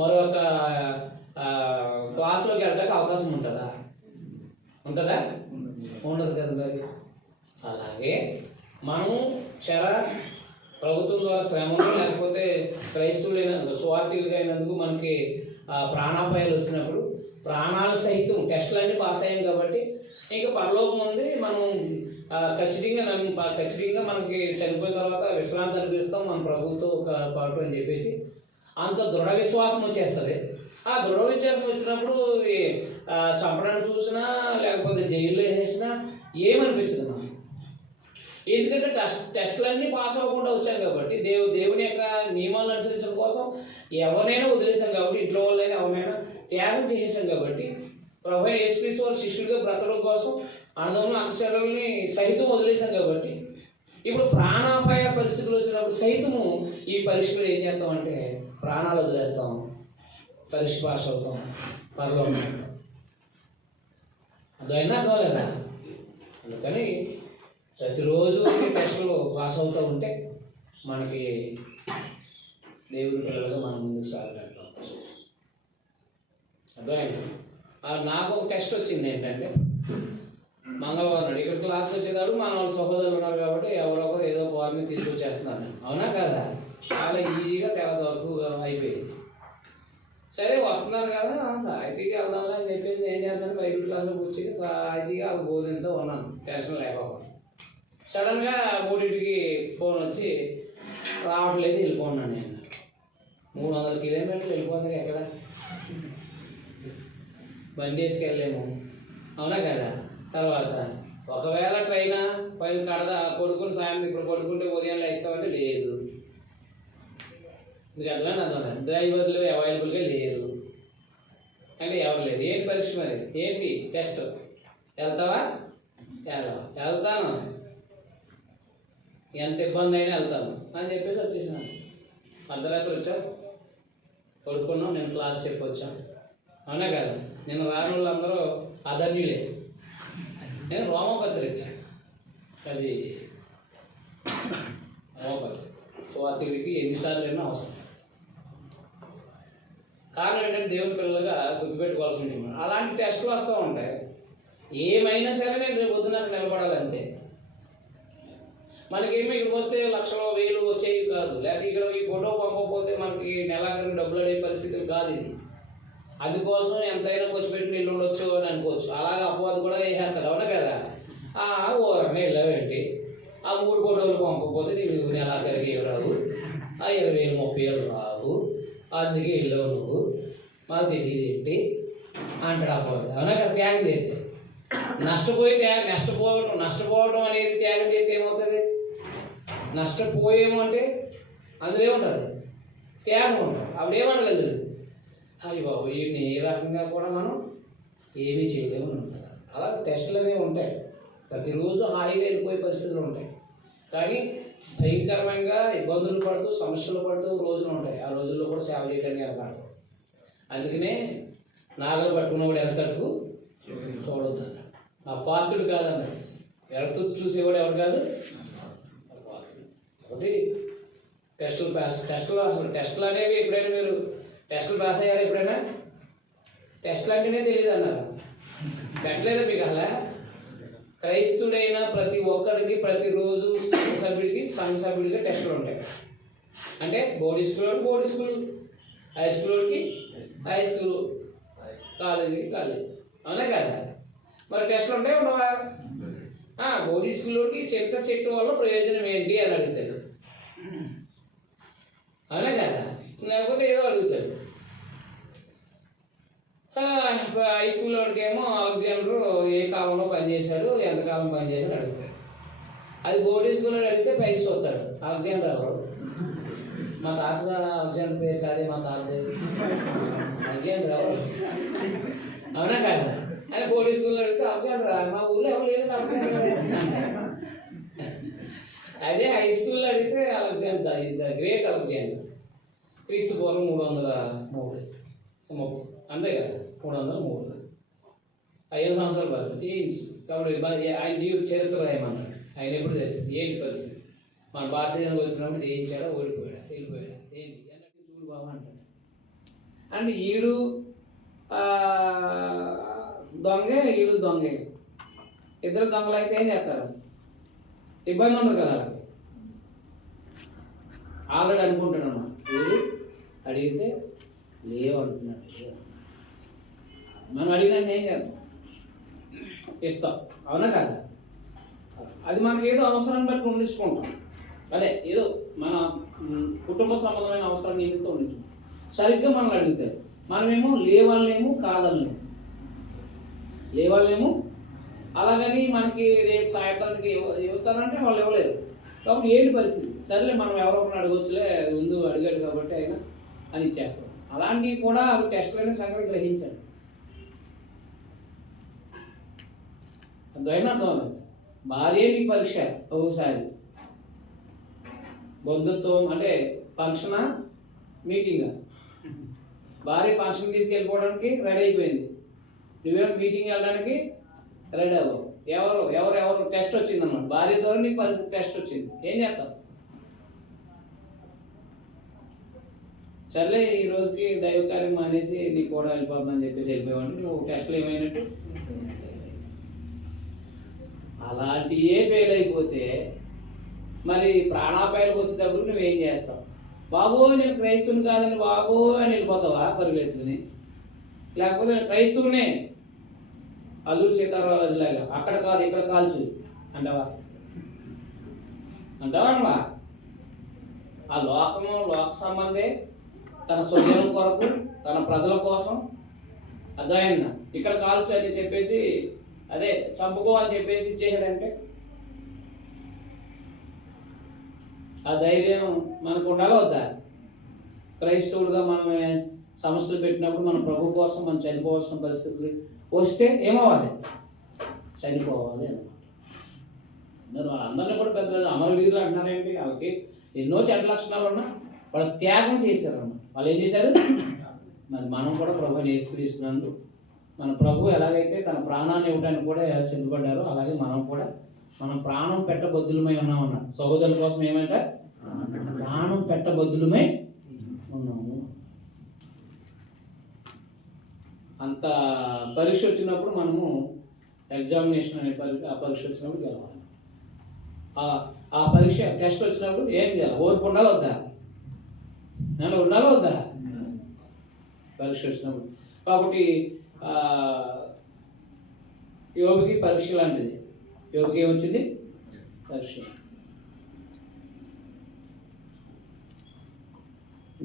మరొక క్లాస్లోకి వెళ్ళడానికి అవకాశం ఉంటుందా? ఉండదు కదా మరి. అలాగే మనం ప్రభుత్వం ద్వారా శ్రమలు లేకపోతే క్రైస్తవులైన స్వార్థులుగా అయినందుకు మనకి ప్రాణాపాయాలు వచ్చినప్పుడు ప్రాణాలు సహితం టెస్టులన్నీ పాస్ అయ్యాం కాబట్టి ఇంకా పరలోకం ఉంది, మనం ఖచ్చితంగా మనకి చనిపోయిన తర్వాత విశ్రాంతి అనిపిస్తాం మన ప్రభుత్వం పాటు అని చెప్పేసి అంత దృఢ విశ్వాసం వచ్చేస్తుంది. ఆ దృఢ విశ్వాసం వచ్చినప్పుడు చంపడానికి చూసినా లేకపోతే జైల్లో వేసేసినా ఏమనిపించదు మనం. ఎందుకంటే టెస్టులన్నీ పాస్ అవ్వకుండా వచ్చాం కాబట్టి దేవుని యొక్క నియమాలను అనుసరించడం కోసం ఎవరినైనా వదిలేసాం కాబట్టి, ఇంట్లో వాళ్ళైనా ఎవరైనా త్యాగం చేసేసాం కాబట్టి, ప్రభువైన యేసుక్రీస్తు వారి శిష్యుడిగా బ్రతకడం కోసం అన్నదమ్ముల అక్షరాలని సహితం వదిలేసాం కాబట్టి ఇప్పుడు ప్రాణాపాయ పరిస్థితులు వచ్చినప్పుడు సహితము ఈ పరీక్షలు ఏం చేస్తామంటే ప్రాణాలు వదిలేస్తాం, పరీక్ష పాస్ అవుతాం, పరలోకం అదైనా అర్థమలేదా? అందుకని ప్రతిరోజు టెస్టులు పాస్ అవుతూ ఉంటే మనకి దేవుని పిల్లలుగా మనం ముందుకు సాగడానికి అవకాశం. అర్థమైంది? నాకు ఒక టెస్ట్ వచ్చింది ఏంటంటే మంగళవారం నాడు ఇక్కడ క్లాస్కి వచ్చేదాడు మన వాళ్ళ సహోదరులు ఉన్నారు కాబట్టి ఎవరో ఒకరు ఏదో ఒక వారిని తీసుకొచ్చేస్తున్నారు. అవునా కదా? చాలా ఈజీగా చాలా తక్కువగా అయిపోయింది. సరే వస్తున్నారు కదా సాహితీకి వెళ్దామని అని చెప్పేసి నేను చేస్తాను బైబిల్ క్లాస్లో కూర్చొని సాహితీగా వాళ్ళ బోధనతో ఉన్నాను టెన్షన్ లేకపోతే. సడన్గా 3ంటికి ఫోన్ వచ్చి రావట్లేదు వెళ్ళిపోన్నాను నేను. 300 కిలోమీటర్లు వెళ్ళిపోతుంది ఎక్కడ బండి వేసుకెళ్ళలేము. అవునా కదా? తర్వాత ఒకవేళ ట్రైన్ పైన పడుకుని సాయంత్రం ఇప్పుడు పడుకుంటే ఉదయం లేస్తామంటే లేదు. మీకు అర్థం డ్రైవర్లు అవైలబుల్గా లేరు అంటే ఎవరు లేరు. ఏంటి పరీక్ష మరి? ఏంటి టెస్ట్? వెళ్తావా? వెళ్తాను, ఎంత ఇబ్బంది అయినా వెళ్తాను అని చెప్పేసి వచ్చేసినాను. అర్ధరాత్రి వచ్చాం, పడుకున్నాం, నేను క్లాస్ చెప్పి వచ్చాను. అవునా కదా? నేను రాని వాళ్ళందరూ అధన్యులే. నేను రోమపత్రిక అది రోమపత్రిక స్వాతికి ఎన్నిసార్లు అయినా అవసరం. కారణం ఏంటంటే దేవుని పిల్లలుగా గుర్తుపెట్టుకోవాల్సి ఉంటుంది. అలాంటి టెస్టులు వస్తూ ఉంటాయి. ఏమైనా సరే నేను రేపు పొద్దున నిలబడాలంతే. మనకేమో ఇక్కడికి వస్తే లక్షలు వేలు వచ్చేవి కాదు. లేకపోతే ఇక్కడ ఈ ఫోటో పంపకపోతే మనకి నెలాఖరికి డబ్బులు అడిగే పరిస్థితులు కాదు ఇది. అందుకోసం ఎంతైనా ఖర్చు పెట్టి నీళ్ళు ఉండొచ్చు అని అనుకోవచ్చు. అలాగే అపవాదు కూడా వేసేస్తాడు. అవునా కదా? ఊరనే వెళ్ళవేంటి, ఆ 3 ఫోటోలు పంపకపోతే నీకు నెలాఖరికి రావు, ఆ 20,000 30,000 రావు, అందుకే వెళ్ళావు నువ్వు, మాకు తెలియదు ఏంటి అంటాడు అపవాదు. అవునా కదా? త్యాగం చేస్తే నష్టపోవడం అనేది త్యాగం చేస్తే ఏమవుతుంది? నష్టపోయేమో అంటే అందులో ఏముంటుంది? త్యాగం ఉంటుంది. అప్పుడు ఏమనగలదు? అయ్యి బాబు వీటిని ఏ రకంగా కూడా మనం ఏమీ చేయలేము ఉంటుంది. అలా టెస్టులు అనేవి ఉంటాయి. ప్రతిరోజు హాయిగా వెళ్ళిపోయే పరిస్థితులు ఉంటాయి. కానీ భయంకరమైన ఇబ్బందులు పడుతూ సమస్యలు పడుతూ రోజులు ఉంటాయి. ఆ రోజుల్లో కూడా సేవ చేయడానికి వెళ్తాడు. అందుకనే నాగలు పట్టుకున్నప్పుడు వెనకట్టు చూడొద్దు అన్నాడు. ఆ పాత్రుడు కాదన్నాడు. వెనక్కు చూసేవాడు ఎవరు కాదు, ఒకటి టెస్టులు అసలు టెస్టులు అనేవి ఎప్పుడైనా మీరు టెస్టులు పాస్ అయ్యారా? ఎప్పుడైనా టెస్టులు అంటేనే తెలియదు అన్నారు. పెట్టలేదా మీకు? అలా క్రైస్తుడైన ప్రతి ఒక్కరికి ప్రతిరోజు సంఘ సభ్యుడిగా టెస్టులు ఉంటాయి. అంటే బోర్డు స్కూల్, హై స్కూల్కి హై స్కూల్, కాలేజీకి కాలేజ్. అవునా కదా? మరి టెస్టులు ఉంటాయి ఉండవా? బోర్డు స్కూల్లోకి చెట్టు వల్ల ప్రయోజనం ఏంటి అని అడుగుతాడు. అవునా కదా? లేకపోతే ఏదో అడుగుతాడు. హై స్కూల్లోకి ఏమో అలెగ్జాండర్ ఏ కాలంలో పనిచేశాడు, ఎంతకాలం పనిచేశాడు అడుగుతాడు. అది బోర్డు స్కూల్లో అడిగితే పైకి వస్తాడు. అలెగ్జాండర్ ఎవరు? మా తాత అలెగ్జాండర్ పేరు కాదే, మా తాత అలెగ్జాండర్ ఎవరు? అవునా కాదా? అని బోర్డు స్కూల్లో అడిగితే అలెగ్జాండర్ మా ఊళ్ళో ఎవరు లేదు అలెగ్జాండర్. అదే హై స్కూల్లో అడిగితే Alexander is the great Alexander. క్రీస్తు పూర్వం 303 అంతే కదా? 303 5 సంవత్సరాలు బతుకు కాబట్టి ఆయన జీవిత చరిత్ర రాయమన్నాడు. ఆయన ఎప్పుడు ఏంటి పరిస్థితి? మన భారతదేశానికి వచ్చినప్పుడు జయించాడా, ఓడిపోయాడా, వెళ్ళిపోయాడా? బాబు అంటాడు. అంటే ఈడు దొంగే, ఈడు దొంగే, ఇద్దరు దొంగలు అయితే ఏం చేస్తారు? ఇబ్బంది ఉండదు కదా వాళ్ళకి. ఆల్రెడీ అనుకుంటాడు అన్నమాట, వీడు అడిగితే లేవు అంటున్నాడు. మనం అడిగినా ఏం చేద్దాం? ఇస్తాం, అవునా కదా? అది మనకి ఏదో అవసరం బట్టి ఉండించుకుంటాం. అదే ఏదో మన కుటుంబ సంబంధమైన అవసరం నిమిత్తం ఉండించుకుంటాం. సరిగ్గా మనల్ని అడుగుతారు, మనమేమో లేవాళ్ళేమో కాదనలేము, లేవాళ్ళేమో. అలాగని మనకి రేపు సాయంత్రానికి ఇవ్వతారంటే వాళ్ళు ఇవ్వలేరు. కాబట్టి ఏంటి పరిస్థితి? సరేలే మనం ఎవరో ఒకరిని అడగవచ్చులే, ముందు అడిగాడు కాబట్టి అయినా అని ఇచ్చేస్తాం. అలాంటివి కూడా అవి టెస్ట్లోనే సంగతి గ్రహించాడు. అర్థమైనా అర్థం. భార్య నీకు పరీక్ష ఒకసారి. బంధుత్వం అంటే ఫంక్షనా మీటింగా? భార్య ఫంక్షన్ తీసుకెళ్ళిపోవడానికి రెడీ అయిపోయింది, నువ్వేమో మీటింగ్ వెళ్ళడానికి రెడీ అవ్వవు. ఎవరు టెస్ట్ వచ్చింది అన్నమాట, భార్య ద్వారా నీకు టెస్ట్ వచ్చింది, ఏం చేస్తావు? సర్లే ఈ రోజుకి దైవ కార్యం మానేసి నీ కూడా వెళ్ళిపోతుందని చెప్పేసి వెళ్ళిపోయావంటే నువ్వు టెస్ట్లో ఏమైనట్టు? అలాంటివే ఫెయిల్ అయిపోతే మరి ప్రాణాపాయాలకు వచ్చేటప్పుడు నువ్వేం చేస్తావు? బాబు నేను క్రైస్తవుని కాదని బాబు అని వెళ్ళిపోతావా పరుగులెత్తుకుని? లేకపోతే నేను క్రైస్తవునే అల్లూరు సీతారామరాజు లాగా అక్కడ కాదు ఇక్కడ కాల్చు అంటావా? అంటావా? ఆ లోక సంబంధే తన స్వజనం కొరకు, తన ప్రజల కోసం అర్థమైందా? ఇక్కడ కాల్చు అని చెప్పేసి, అదే చంపుకో అని చెప్పేసి ఇచ్చేసాడంటే ఆ ధైర్యం మనకు ఉండాలా వద్దా? క్రైస్తవుడుగా మనం సమస్యలు పెట్టినప్పుడు మన ప్రభు కోసం మనం చనిపోవాల్సిన పరిస్థితులు వస్తే ఏమవ్వాలి? చనిపోవాలి అన్నమాట. వాళ్ళందరినీ కూడా పెద్ద పెద్ద అమరవీరులు అంటున్నారేంటి? వాళ్ళకి ఎన్నో చెడ్డ లక్షణాలు ఉన్నా వాళ్ళు త్యాగం చేశారన్నమాట. వాళ్ళు ఏం చేశారు? మరి మనం కూడా ప్రభుని యేసుక్రీస్తునందు మన ప్రభు ఎలాగైతే తన ప్రాణాన్ని ఇవ్వడానికి కూడా ఎలా చెందుపడ్డారో అలాగే మనం కూడా మనం ప్రాణం పెట్టబద్దులమై ఉన్నామన్నాడు. సహోదరుల కోసం ఏమంట? ప్రాణం పెట్టబద్దులమై ఉన్నాము. అంత పరీక్ష వచ్చినప్పుడు మనము ఎగ్జామినేషన్ అనే ఆ పరీక్ష వచ్చినప్పుడు గెలవాలి. ఆ పరీక్ష టెస్ట్ వచ్చినప్పుడు ఏం చేయాలి? ఓర్పు ఉండాలి వద్దా? ఉండాలి వద్దా? పరీక్ష వచ్చినప్పుడు. కాబట్టి యోబుకి పరీక్ష లాంటిది. యోబుకి ఏమొచ్చింది? పరీక్ష.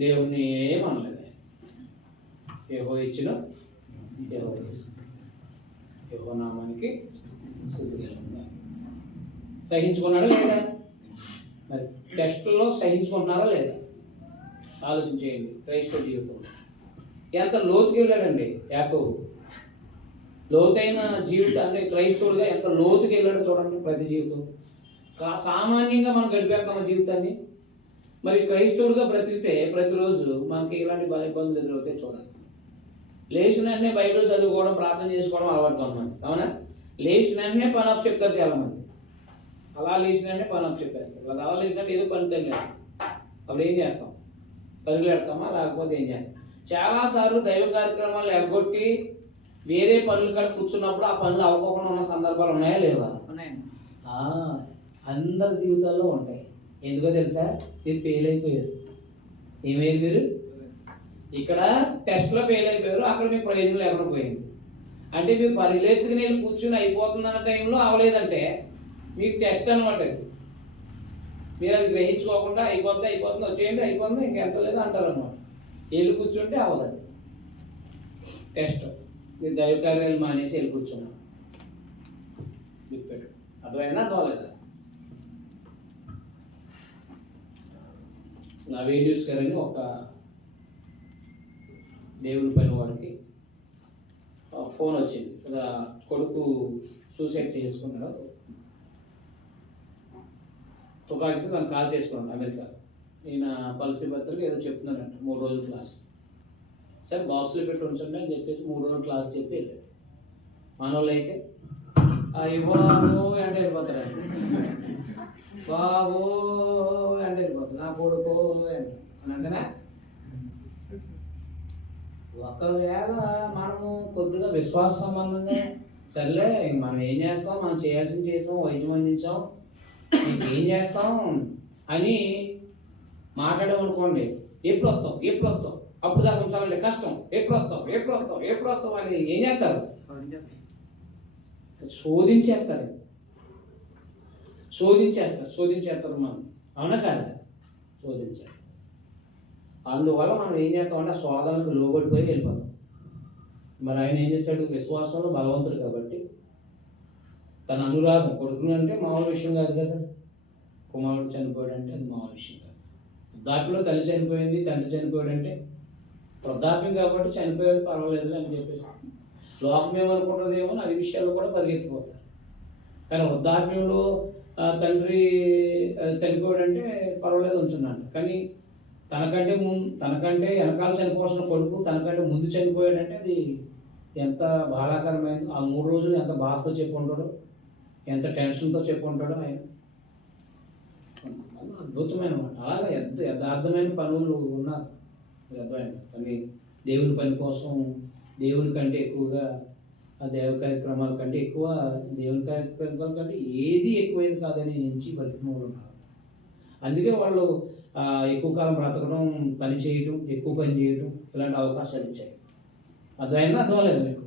దేవుణ్ణి ఏమనలేదు. యెహోవా ఇచ్చిన యెహోవా నామానికి స్తుతి కలుగును. సహించుకున్నాడా లేదా? మరి టెస్టుల్లో సహించుకుంటున్నారా లేదా? ఆలోచించేయండి. క్రైస్తవ జీవితం ఎంత లోతుకి వెళ్ళాడండి యాకోబు. లోతైన జీవితాన్ని క్రైస్తవుడిగా ఎంత లోతుకి వెళ్ళాడో చూడండి. ప్రతి జీవితం సామాన్యంగా మనం గడిపేస్తాం జీవితాన్ని. మరి క్రైస్తవుడిగా బ్రతికితే ప్రతిరోజు మనకి ఇలాంటి ఇబ్బందులు ఎదురవుతాయి చూడండి. లేచిన వెంటనే బైబిల్ చదువుకోవడం, ప్రార్థన చేసుకోవడం అలవాటు మంది, అవునా? లేచిన వెంటనే పని అప్ చెప్తారు చాలామంది. అలా లేచిన వెంటనే పని అప్ చెప్పేస్తారు. అలా లేచినట్టు ఏదో పని తెలియదు. అప్పుడు ఏం చేస్తాం? పరుగులు పెడతామా? లేకపోతే ఏం చేస్తాం? చాలాసార్లు దైవ కార్యక్రమాలు ఎగ్గొట్టి వేరే పనులు కాడ కూర్చున్నప్పుడు ఆ పనులు అవ్వకుండా ఉన్న సందర్భాలు ఉన్నాయా లేవా? అందరి జీవితాల్లో ఉంటాయి. ఎందుకో తెలుసా? మీరు ఫెయిల్ అయిపోయారు. ఏమైంది? మీరు ఇక్కడ టెస్ట్లో ఫెయిల్ అయిపోయారు, అక్కడ మీకు ప్రయోజనం లేకుండా పోయింది. అంటే మీరు పరిగెత్తుకుని వెళ్ళి కూర్చుని అయిపోతుందన్న టైంలో అవ్వలేదంటే మీకు టెస్ట్ అనమాట. మీరు అది గ్రహించుకోకుండా అయిపోతుంది వచ్చేయండి, అయిపోతుంది ఇంకెంత లేదు అంటారు అనమాట. వెళ్ళి కూర్చుంటే అవ్వదండి టెస్ట్. మీరు దైవ కార్యాలు మానేసి వెళ్ళి కూర్చున్నాం పెట్టు. అర్థమైనా అర్థమలేదా? నా వేడియూస్ గారని ఒక దేవుని పైన వాడికి ఫోన్ వచ్చింది. కొడుకు సూసైడ్ చేసుకున్నాడు, తుపాకీతో తను కాల్ చేసుకున్నాడు అమెరికా. ఈయన పల్సీ భద్రకి ఏదో చెప్తున్నాడంట 3 రోజుల క్లాస్. సరే బాక్స్లో పెట్టి ఉంచండి అని చెప్పేసి 3 రోజుల క్లాస్ చెప్పి వెళ్ళాడు. మనోళ్ళు అయితే బాబు అంటే వెళ్ళిపోతాడు, బాబు అంటే వెళ్ళిపోతాడు, నా కొడుకు అంటేనా ఒకవేళ మనము కొద్దిగా విశ్వాస సంబంధంగా సర్లే మనం ఏం చేస్తాం, మనం చేయాల్సింది చేసాం, వైద్యం అందించాం, ఇంకేం చేస్తాం అని మాట్లాడామనుకోండి, ఎప్పుడు వస్తాం ఎప్పుడు వస్తాం, అప్పుడు దాకా ఉంచాలంటే కష్టం, ఎప్పుడు వస్తాం ఎప్పుడు వస్తాం ఎప్పుడు వస్తాం అని ఏం చేస్తారు, శోధించేస్తారు శోధించేస్తారు మనం, అవునా కాదా? శోధించారు. అందువల్ల మనం ఏం చేస్తామంటే ఆ శోధనకు లోబడిపోయి వెళ్ళిపోతాం. మరి ఆయన ఏం చేశాడు? విశ్వాసంలో బలవంతుడు కాబట్టి తన అనురాగం, కొడుకుని అంటే మామూలు విషయం కాదు కదా, కుమారుడు చనిపోయాడు అంటే అది మామూలు విషయం కాదు. వృద్ధాప్యంలో తల్లి చనిపోయింది, తండ్రి చనిపోయాడు అంటే వృద్ధాప్యం కాబట్టి చనిపోయాడు పర్వాలేదు అని చెప్పేసి లోకం ఏమనుకుంటుందేమో అది విషయాల్లో కూడా పరిగెత్తిపోతారు. కానీ వృద్ధాప్యంలో తండ్రి చనిపోయాడంటే పర్వాలేదు ఉంచున్నాడు, కానీ తనకంటే వెనకాల చనిపోవాల్సిన కొడుకు తనకంటే ముందు చనిపోయాడంటే అది ఎంత బాధాకరమైంది. ఆ 3 రోజులు ఎంత బాధతో చెప్పుకుంటాడో, ఎంత టెన్షన్తో చెప్పుకుంటాడో ఆయన. అద్భుతమైన మాట. అలాగే ఎంత యథార్థమైన పనులు ఉన్నారు కానీ దేవుని పని కోసం దేవుని కంటే ఎక్కువగా ఆ దేవ కార్యక్రమాల కంటే ఎక్కువ దేవుని కార్యక్రమాల కంటే ఏది ఎక్కువైంది కాదని నుంచి బతికిన వాళ్ళు ఉన్నారు. అందుకే వాళ్ళు ఎక్కువ కాలం బ్రతకడం, పని చేయటం, ఎక్కువ పని చేయటం ఇలాంటి అవకాశాలు ఇచ్చాయి. అర్థమైందా? అర్థమలేదు మీకు?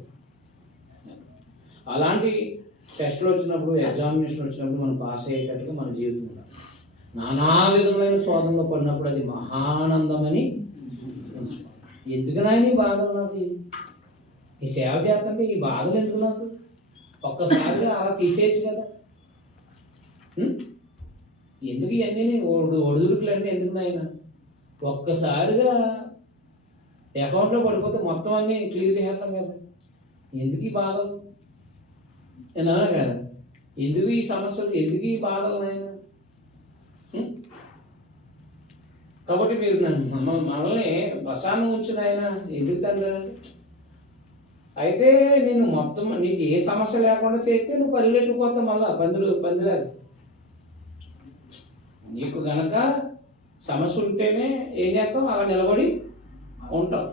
అలాంటి టెస్టులు వచ్చినప్పుడు, ఎగ్జామినేషన్ వచ్చినప్పుడు మనం పాస్ అయ్యేటట్టుగా మన జీవితం ఉండాలి. నానా విధములైన శోధనలో పడినప్పుడు అది మహానందమని. ఎందుకు నాయన ఈ బాధలు నాకు? ఈ సేవ చేస్తుంటే ఈ బాధలు ఎందుకు నాకు? ఒక్కసారిగా అలా తీసేయచ్చు కదా. ఎందుకు ఇవన్నీ ఒడిదుడుకులు అంటే ఎందుకు నాయన? ఒక్కసారిగా అకౌంట్లో పడిపోతే మొత్తం అన్నీ క్లియర్ చేసేస్తాం కదా. ఎందుకు ఈ బాధలు? ఏనా కదా? ఎందుకు ఈ సమస్యలు, ఎందుకు ఈ బాధలు నాయన? కాబట్టి మీరు మనల్ని ప్రశాంతం ఉంచిన ఆయన ఎందుకు తండ్రి? అయితే నేను మొత్తం నీకు ఏ సమస్య లేకుండా చేస్తే నువ్వు పరిగెట్టుకుపోతావు మళ్ళా పందిలాగా. నీకు గనక సమస్య ఉంటేనే ఏం చేస్తావు? అలా నిలబడి ఉంటావు.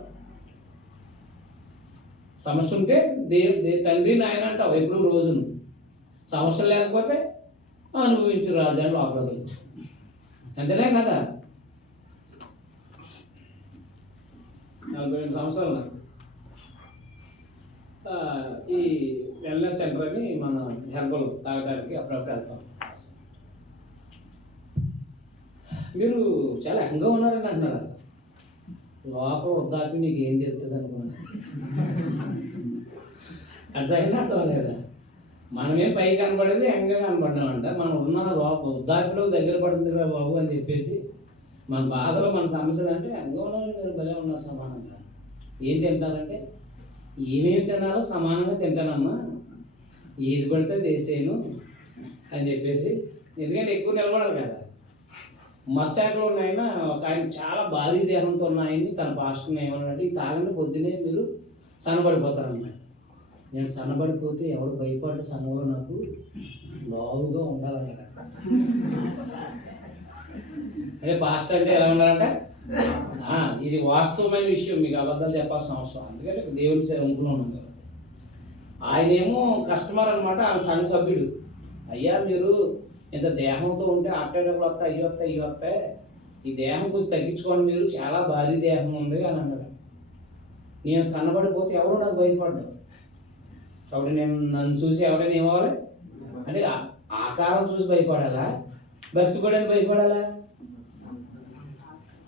సమస్య ఉంటే తండ్రి నాయన అంటావు ఎప్పుడు రోజును. సమస్య లేకపోతే అనుభవించు రాజాను లోపలికి. అంతేనే కదా? 42 సంవత్సరాలు నాకు ఈ వెల్నెస్ సెంటర్ అని మన హెర్బల్ తాగడానికి అప్పుడప్పుడు వెళ్తాం. మీరు చాలా యంగ్గా ఉన్నారని అంటున్నారు. లోపల వృద్ధాప్యం నీకు ఏం తెలుస్తుంది అనుకున్నాను. అర్థమైందా? అర్థం లేదా? మనమేం పై కనపడేది యంగ్గా కనపడ్డామంట. మనం ఉన్న లోపల వృద్ధాప్యంలో దగ్గర పడుతుంది కదా బాబు అని చెప్పేసి మన బాధలు, మన సమస్యలు అంటే యంగ్గా ఉన్నారని మీరు భలే ఉన్నారు సమానంగా. ఏం తింటారంటే ఏమేమి తినాలో సమానంగా తింటానమ్మా, ఏది పడితే దేసేను అని చెప్పేసి. ఎందుకంటే ఎక్కువ నిలబడాలి కదా. మస్సాకులో ఉన్నాయన ఒక ఆయన చాలా భారీ దేహంతో ఉన్న ఆయన్ని తన పాస్టర్ని ఏమన్నాడు, ఈ తాగండి పొద్దునే మీరు సన్నబడిపోతారన్నమాట. నేను సన్నబడిపోతే ఎవడు భయపడ్డ సన్నవాడు నాకు లావుగా ఉండాలన్నాడు. అదే పాస్టర్ అంటే ఎలా ఉండాలంటే ఇది వాస్తవమైన విషయం, మీకు అబద్ధాలు చెప్పాల్సిన అవసరం. అందుకంటే దేవుని సేవకులు ఉన్నాం కదా. ఆయనేమో కస్టమర్ అనమాట, ఆయన సంఘ సభ్యుడు. అయ్యా మీరు ఇంత దేహంతో ఉంటే అట్టేటప్పుడు వస్తాయి, అయ్యి వస్తాయి, ఈ దేహం కొంచెం తగ్గించుకోండి, మీరు చాలా భారీ దేహం ఉంది అని అన్నాడు. నేను సన్నబడిపోతే ఎవడో నాకు భయపడ్డాడు. కాబట్టి నన్ను చూసి ఎవరైనా ఏమవ్వాలి అంటే ఆకారం చూసి భయపడాలా, భక్తిపడని భయపడాలా?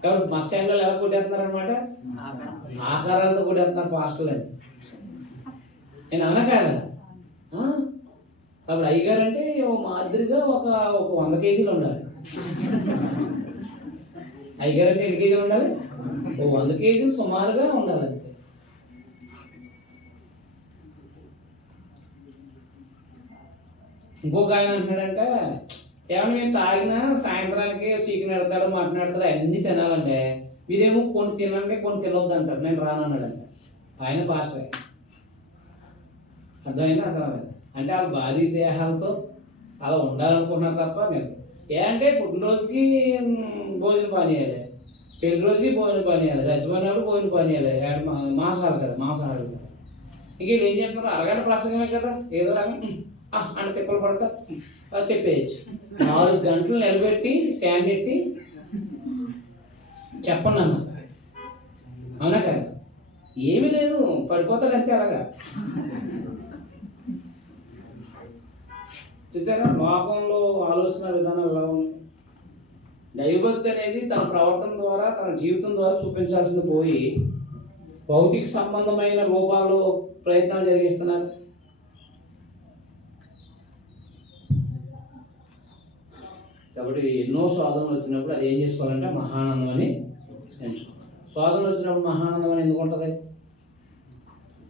కాబట్టి మత్స్యాంగాలు ఎలా కొట్టేస్తున్నారు అనమాట, ఆకారాలతో కొట్టేస్తున్నారు పాస్టర్లు అని. నేను అన్నా కదా. అప్పుడు అయ్యగారు అంటే మాదిరిగా ఒక 100 కేజీలు ఉండాలి. అయ్యగారు అంటే ఎన్ని కేజీలు ఉండాలి? 100 కేజీలు సుమారుగా ఉండాలి అంతే. ఇంకొక ఆయన అంటున్నాడంటే, ఏమన్నా నేను తాగినా సాయంత్రానికి చికెన్ పెడతాడు, మటన్ పెడతాడు, అన్నీ తినాలంటే మీరేమో కొన్ని తినండి కొన్ని తినొద్దు అంటారు. నేను రానన్నాడంటే ఆయన పాస్టర్. అర్థమైందా? అర్థమైంది. అంటే వాళ్ళు భారీ దేహాలతో అలా ఉండాలనుకున్నారు తప్ప నేను అంటే పుట్టినరోజుకి భోజనం బాగా చేయాలి, పెళ్లి రోజుకి భోజనం పని చేయాలి, చచ్చిపోయినప్పుడు భోజనం పని చేయాలి, మాంసాలు కదా మాంసాలు కదా. ఇంక వీళ్ళు ఏం చేస్తున్నారు, అరగంట ప్రసంగమే కదా, ఏదో అంటే తిప్పలు పడతా చెప్పేయచ్చు. 4 గంటలు నిలబెట్టి స్టాండ్ పెట్టి చెప్పండి అన్న, అవునా కదా? ఏమీ లేదు, పడిపోతాడు అంతే అలాగా. చూసారా లోకంలో ఆలోచన విధానం ఎలా ఉంది. దైవభక్తి అనేది తన ప్రవర్తన ద్వారా తన జీవితం ద్వారా చూపించాల్సింది పోయి భౌతిక సంబంధమైన రూపాలు ప్రయత్నాలు జరిగిస్తున్నారు. కాబట్టి ఎన్నో శోధనలు వచ్చినప్పుడు అది ఏం చేసుకోవాలంటే మహానందం అని ఎంచుకోవాలి. శోధనలు వచ్చినప్పుడు మహానందం అని ఎందుకు ఉంటుంది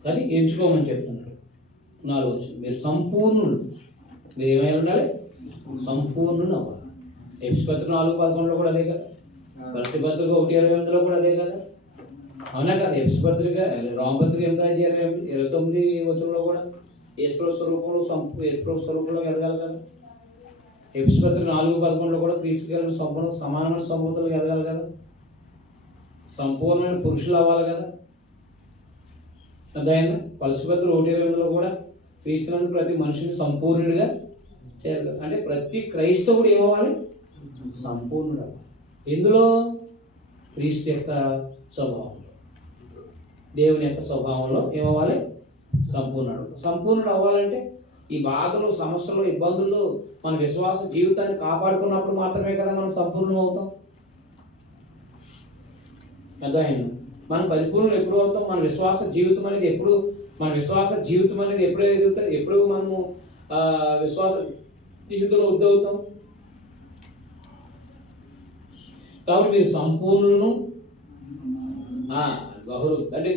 కానీ ఎంచుకోమని చెప్తున్నాడు. 4 వచ్చింది, మీరు సంపూర్ణుడు. మీరు ఏమై ఉండాలి, సంపూర్ణుడు అవ్వాలి. ఎఫెసీయుల పత్రిక 4:11 కూడా అదే కదా, ఫిలిప్పీ పత్రిక 1:28 కూడా అదే కదా, అవునా కదా? ఎఫెసీయుల పత్రిక రోమపత్రిక 8:29 వచనంలో కూడా యేసుప్రభు స్వరూపంలో ఎదగాలి కదా. ఎఫెసీయుల పత్రిక 4:11 కూడా క్రీస్తు కలిగిన సమానమైన సంపూర్ణతలు ఎదగాలి కదా, సంపూర్ణమైన పురుషులు అవ్వాలి కదా. అదైనా ఫిలిప్పీ పత్రిక 1:22 కూడా క్రీస్తునందు ప్రతి మనిషిని సంపూర్ణుడిగా చేయాలి. అంటే ప్రతి క్రైస్తవుడు ఏమవ్వాలి, సంపూర్ణుడు అవ్వాలి. ఎందులో? క్రీస్తు యొక్క స్వభావంలో, దేవుని యొక్క స్వభావంలో ఏమవ్వాలి, సంపూర్ణుడు అవ్వాలంటే ఈ బాధలు సమస్యలు ఇబ్బందులు మన విశ్వాస జీవితాన్ని కాపాడుకున్నప్పుడు మాత్రమే కదా మనం సంపూర్ణం అవుతాం. అదైనా మనం పరిపూర్ణులు ఎప్పుడు అవుతాం? మన విశ్వాస జీవితం అనేది ఎప్పుడు ఎదుగుతాం, ఎప్పుడు మనము విశ్వాస జీవితంలో వృద్ధి అవుతాం. కాబట్టి మీరు సంపూర్ణులను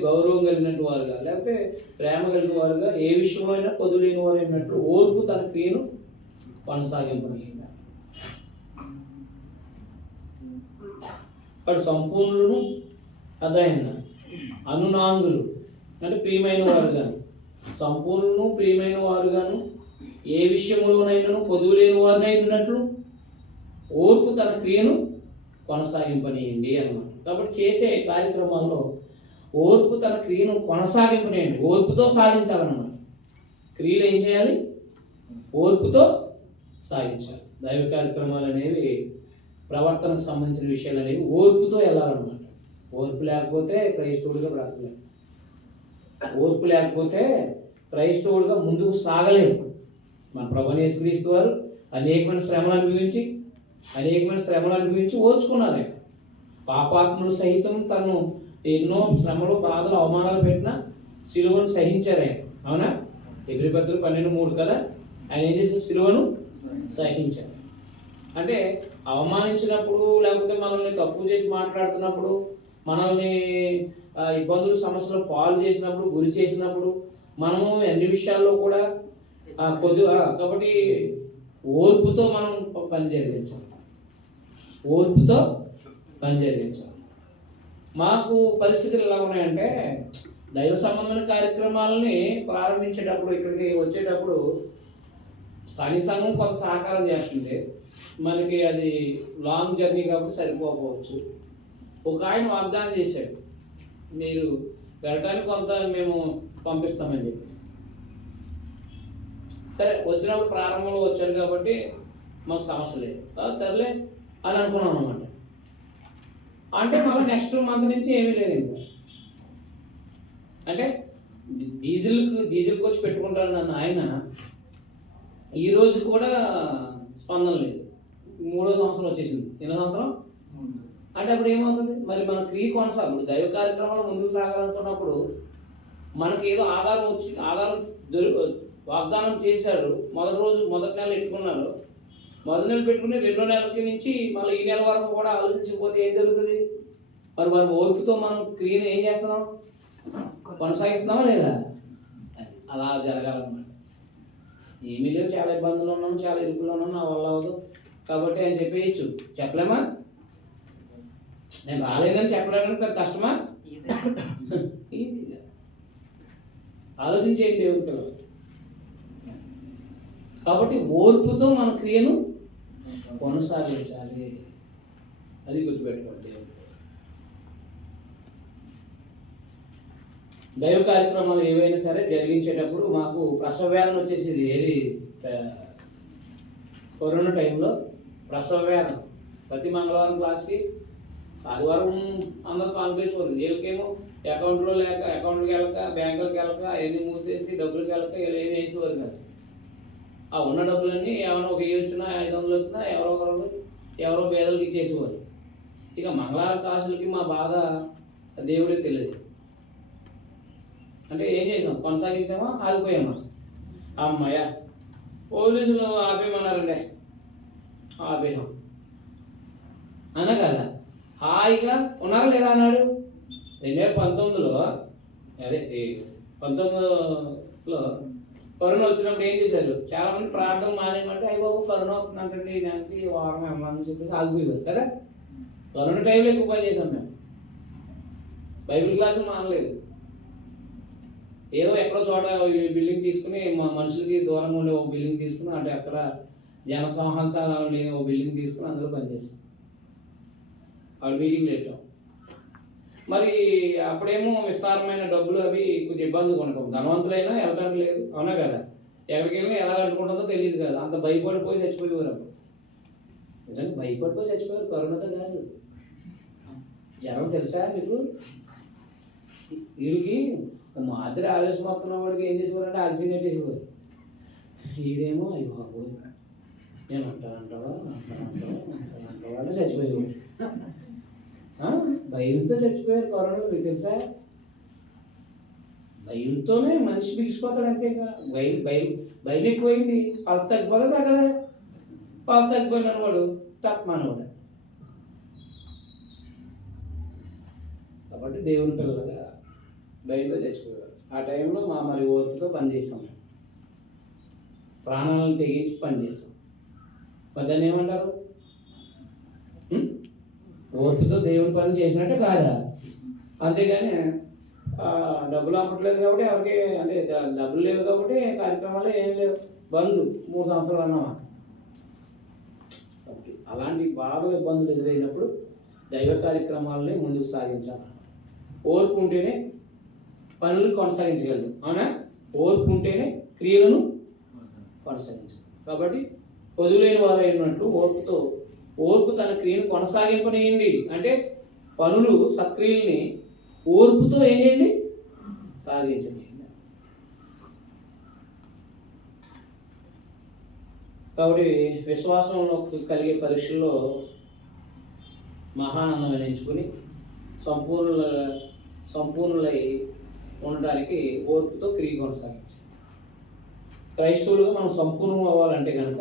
గౌరవం కలిగినట్టు వారుగా, లేకపోతే ప్రేమ కలిగిన వారుగా, ఏ విషయంలో అయినా పొదులేని వారు అయినట్లు ఓర్పు తన క్రియను కొనసాగింపని. అక్కడ సంపూర్ణులను అదైనా అనునాంగులు అంటే ప్రియమైన వారుగాను, సంపూర్ణను ప్రియమైన వారుగాను, ఏ విషయంలోనైనా పొదువులేని వారినైనట్లు ఓర్పు తన క్రియను కొనసాగింపనియండి అన్నమాట. కాబట్టి చేసే కార్యక్రమాల్లో ఓర్పు తన క్రియను కొనసాగింపనియండి, ఓర్పుతో సాధించాలన్నమాట. క్రియలు ఏం చేయాలి, ఓర్పుతో సాగించాలి. దైవ కార్యక్రమాలు అనేవి ప్రవర్తనకు సంబంధించిన విషయాలు అనేవి ఓర్పుతో వెళ్ళాలన్నమాట. ఓర్పు లేకపోతే క్రైస్తవుడిగా బ్రతకలేము, ఓర్పు లేకపోతే క్రైస్తవుడిగా ముందుకు సాగలేము. మన ప్రభువైన యేసుక్రీస్తు వారు అనేకమైన శ్రమలు అనుభవించి ఓర్చుకున్నారు. పాపాత్ములు సహితం తను ఎన్నో శ్రమలు బాధలు అవమానాలు పెట్టిన సిలువను సహించారు ఆయన, అవునా? హెబ్రీ పత్రిక 12:3 కదా, ఆయన ఏం చేసిన సిలువను సహించారు. అంటే అవమానించినప్పుడు, లేకపోతే మనల్ని తప్పు చేసి మాట్లాడుతున్నప్పుడు, మనల్ని ఇబ్బందులు సమస్యలు పాలు చేసినప్పుడు, గురి చేసినప్పుడు మనము అన్ని విషయాల్లో కూడా కాబట్టి ఓర్పుతో మనం పని జరిగించాలి. మాకు పరిస్థితులు ఎలా ఉన్నాయంటే, దైవ సంబంధమైన కార్యక్రమాలని ప్రారంభించేటప్పుడు, ఇక్కడికి వచ్చేటప్పుడు స్థానిక సంఘం కొంత సహకారం చేస్తుంటే మనకి అది లాంగ్ జర్నీ కాబట్టి సరిపోకపోవచ్చు. ఒక ఆయన వాగ్దానం చేశాడు, మీరు వెళ్ళటానికి కొంత మేము పంపిస్తామని చెప్పేసి. సరే, వచ్చినప్పుడు ప్రారంభంలో వచ్చారు కాబట్టి మాకు సమస్య లేదు, సర్లే అని అనుకున్నాం అన్నమాట. అంటే మళ్ళీ నెక్స్ట్ మంత్ నుంచి ఏమీ లేదు ఇంకా. అంటే డీజిల్కి వచ్చి పెట్టుకుంటాను నన్ను ఆయన, ఈరోజు కూడా స్పందన లేదు. 3వ సంవత్సరం వచ్చేసింది. ఎన్నో సంవత్సరం అంటే అప్పుడు ఏమవుతుంది, మరి మన క్రియ కొనసాగు దైవ కార్యక్రమాలు ముందుకు సాగాలనుకున్నప్పుడు మనకి ఏదో ఆధారం వాగ్దానం చేశాడు. మొదటి నెల పెట్టుకున్నారు, మొదటి నెల పెట్టుకుని 2వ నెలకి నుంచి మళ్ళీ ఈ నెల వరకు కూడా ఆలోచించకపోతే ఏం జరుగుతుంది? మరి ఓర్పుతో మనం క్రియను ఏం చేస్తున్నాం, కొనసాగిస్తున్నామా లేదా? అలా జరగాలన్నమాట. ఏమీ లేవు, చాలా ఇబ్బందులు ఉన్నాము, చాలా ఇరుకులు ఉన్నాము, నా వల్ల అవ్వదు కాబట్టి ఆయన చెప్పేయచ్చు. చెప్పలేమా? నేను రాలేదని చెప్పలేదని పెద్ద కష్టమా? ఈజీగా ఆలోచించేయండి దేవుని పిల్లలు. కాబట్టి ఓర్పుతో మన క్రియను కొనసాగించాలి, అది గుర్తుపెట్టుకోండి. దైవ కార్యక్రమాలు ఏవైనా సరే జరిగించేటప్పుడు మాకు ప్రసవ వేదన వచ్చేసింది. ఏది కరోనా టైంలో ప్రసవ వేదన. ప్రతి మంగళవారం క్లాస్కి ఆదివారం అందరూ కాన్ఫరెన్స్కోరు. వీళ్ళకేమో అకౌంట్లోకి వెళ్ళక, బ్యాంకులకు వెళ్ళక, అవన్నీ మూసేసి డబ్బులకి వెళ్ళక వీళ్ళు ఏమి వేసేవారు కాదు. ఆ ఉన్న డబ్బులన్నీ ఏమైనా ఒక 1000 వచ్చినా 500 వచ్చినా ఎవరో పేదలకు ఇచ్చేసేవారు. ఇక మంగళవారం క్లాసులకి మా బాధ దేవుడికి తెలియదు. అంటే ఏం చేసాం, కొనసాగించామా, ఆగిపోయామా? అమ్మయ్య పోలీసులు ఆపేయమన్నారండి, ఆపేసాం అన్నా కదా. హాయిగా ఉన్నారా లేదా అన్నాడు. 2019లో అదే 19లో కరోనా వచ్చినప్పుడు ఏం చేశారు, చాలామంది ప్రార్థన మానేమంటే అయ్యి బాబు కరోనా వస్తుందంటండి దానికి వారం ఏమని చెప్పేసి ఆగిపోయేవారు కదా. కరోనా టైంలో ఎక్కువ పని చేసాం మేము. బైబిల్ క్లాసులు మానలేదు. ఏదో ఎక్కడో చోట బిల్డింగ్ తీసుకుని మనుషులకి దూరంగా ఉండే ఒక బిల్డింగ్ తీసుకుని, అంటే అక్కడ జన సంవత్సరాలు లేని ఒక బిల్డింగ్ తీసుకుని అందులో పనిచేస్తాం. అక్కడ మీటింగ్లు పెట్టాం. మరి అప్పుడేమో విస్తారమైన డబ్బులు అవి కొంచెం ఇబ్బందిగా ఉండటం, ధనవంతులైనా వెళ్ళడానికి లేదు, అవునా కదా. ఎక్కడికి వెళ్ళినా ఎలా కట్టుకుంటుందో తెలియదు కదా. అంత భయపడిపోయి చచ్చిపోయేవారు. అప్పుడు నిజంగా భయపడిపోయి చచ్చిపోయారు, కరోనాతో కాదు. జ్వరం తెలుసా మీకు? వీడికి మాదిరి ఆవేశం వస్తున్న వాడికి ఏం చేసేవారంటే ఆక్సిజనేట్ వేసేవారు. వీడేమో అయ్యి బాబు నేను అంటావా అంటే చచ్చిపోయేవాడు. భయంతో చచ్చిపోయారు కరోనాలో, మీకు తెలుసా? భయంతోనే మనిషి బిగిసిపోతాడు, అంతేగా. భయం ఎక్కువైంది, పల్స్ తగ్గిపోతుంది కదా. పల్స్ తగ్గిపోయిన వాడు తప్పమానవాడు. కాబట్టి దేవుని పిల్లలుగా భయంతో చచ్చిపోయేవాడు. ఆ టైంలో మరి ఓర్పుతో పనిచేసాం, ప్రాణాలను తెగించి పనిచేసాం. మరి దాన్ని ఏమంటారు? ఓర్పుతో దేవుని పని చేసినట్టే కాదా? అంతేగాని డబ్బులు అప్పట్లేదు కాబట్టి ఎవరికి, అంటే డబ్బులు లేవు కాబట్టి కార్యక్రమాలు ఏం లేవు, బంధు 3 సంవత్సరాలు అన్నామా. కాబట్టి అలాంటి బాధలు ఇబ్బందులు ఎదురైనప్పుడు దైవ కార్యక్రమాలని ముందుకు సాగించాలి. ఓర్పు ఉంటేనే పనులు కొనసాగించగలదు, అవునా? ఓర్పు ఉంటేనే క్రియలను కొనసాగించాలి. కాబట్టి పొదులైన వారు అయినట్టు ఓర్పు తన క్రియను కొనసాగింపనేయండి. అంటే పనులు సత్క్రియల్ని ఓర్పుతో ఏం చేయండి, సాగించండి. కాబట్టి విశ్వాసంలో కలిగే పరీక్షల్లో మహానందం ఎంచుకుని సంపూర్ణులై ఉండడానికి ఓర్పుతో క్రియ కొనసాగించాలి. క్రైస్తవులుగా మనం సంపూర్ణం అవ్వాలంటే కనుక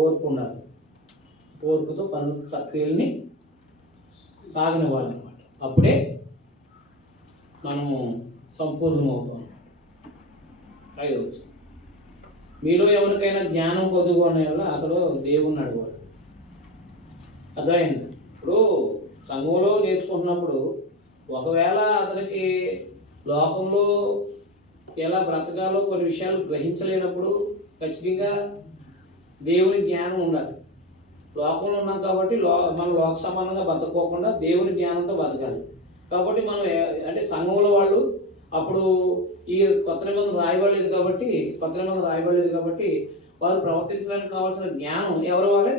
ఓర్పు ఉండాలి. ఓర్పుతో పనులు సక్రియల్ని సాగనివ్వాలన్నమాట. అప్పుడే మనము సంపూర్ణం అవుతాం. 5వ మీలో ఎవరికైనా జ్ఞానం పొదుగు అనే వల్ల అతడు దేవుణ్ణి అడగవాడు. అర్థమైంది? ఇప్పుడు సంఘంలో నేర్చుకుంటున్నప్పుడు ఒకవేళ అతనికి లోకంలో ఎలా బ్రతకాలో కొన్ని విషయాలు గ్రహించలేనప్పుడు ఖచ్చితంగా దేవుని జ్ఞానం ఉండాలి. లోకంలో ఉన్నాం కాబట్టి మనం లోక సమానంగా బతకపోకుండా దేవుని జ్ఞానంతో బతకాలి. కాబట్టి మనం అంటే సంఘంలో వాళ్ళు అప్పుడు ఈ కొత్త నిబంధన రాయబడలేదు కాబట్టి వారు ప్రవర్తించడానికి కావాల్సిన జ్ఞానం ఎవరు వాళ్ళే?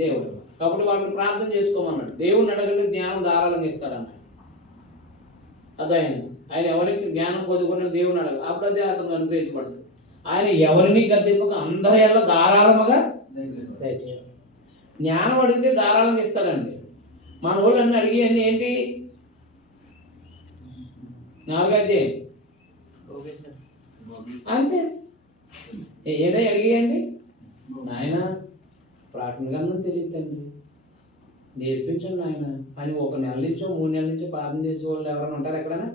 దేవుడు. కాబట్టి వాళ్ళని ప్రార్థన చేసుకోమన్నాడు. దేవుడిని అడగండి జ్ఞానం ధారాళంగా ఇస్తాడన్నాడు. అదైంది. ఆయన ఎవరికి జ్ఞానం పొందుకున్న దేవుని అడగ, అప్పుడు అదే అతను అనుగ్రహించబడుతుంది. ఆయన ఎవరిని గద్దెప్పక అందరి ఎలా ధారాళముగా దయచేయాలి. జ్ఞానం అడిగితే ధారాళంగా ఇస్తాడండి. మన వాళ్ళు అన్నీ అడిగి అన్నీ ఏంటి? 4 అధ్యాయం అంతే. ఏదై అడిగేయండి నాయన, ప్రార్థన గ్రంథం తెలియదండి, నేర్పించండి నాయన అని 1 నెల నుంచో 3 నెలల నుంచో ప్రార్థన చేసే వాళ్ళు ఎవరైనా ఉంటారు ఎక్కడైనా?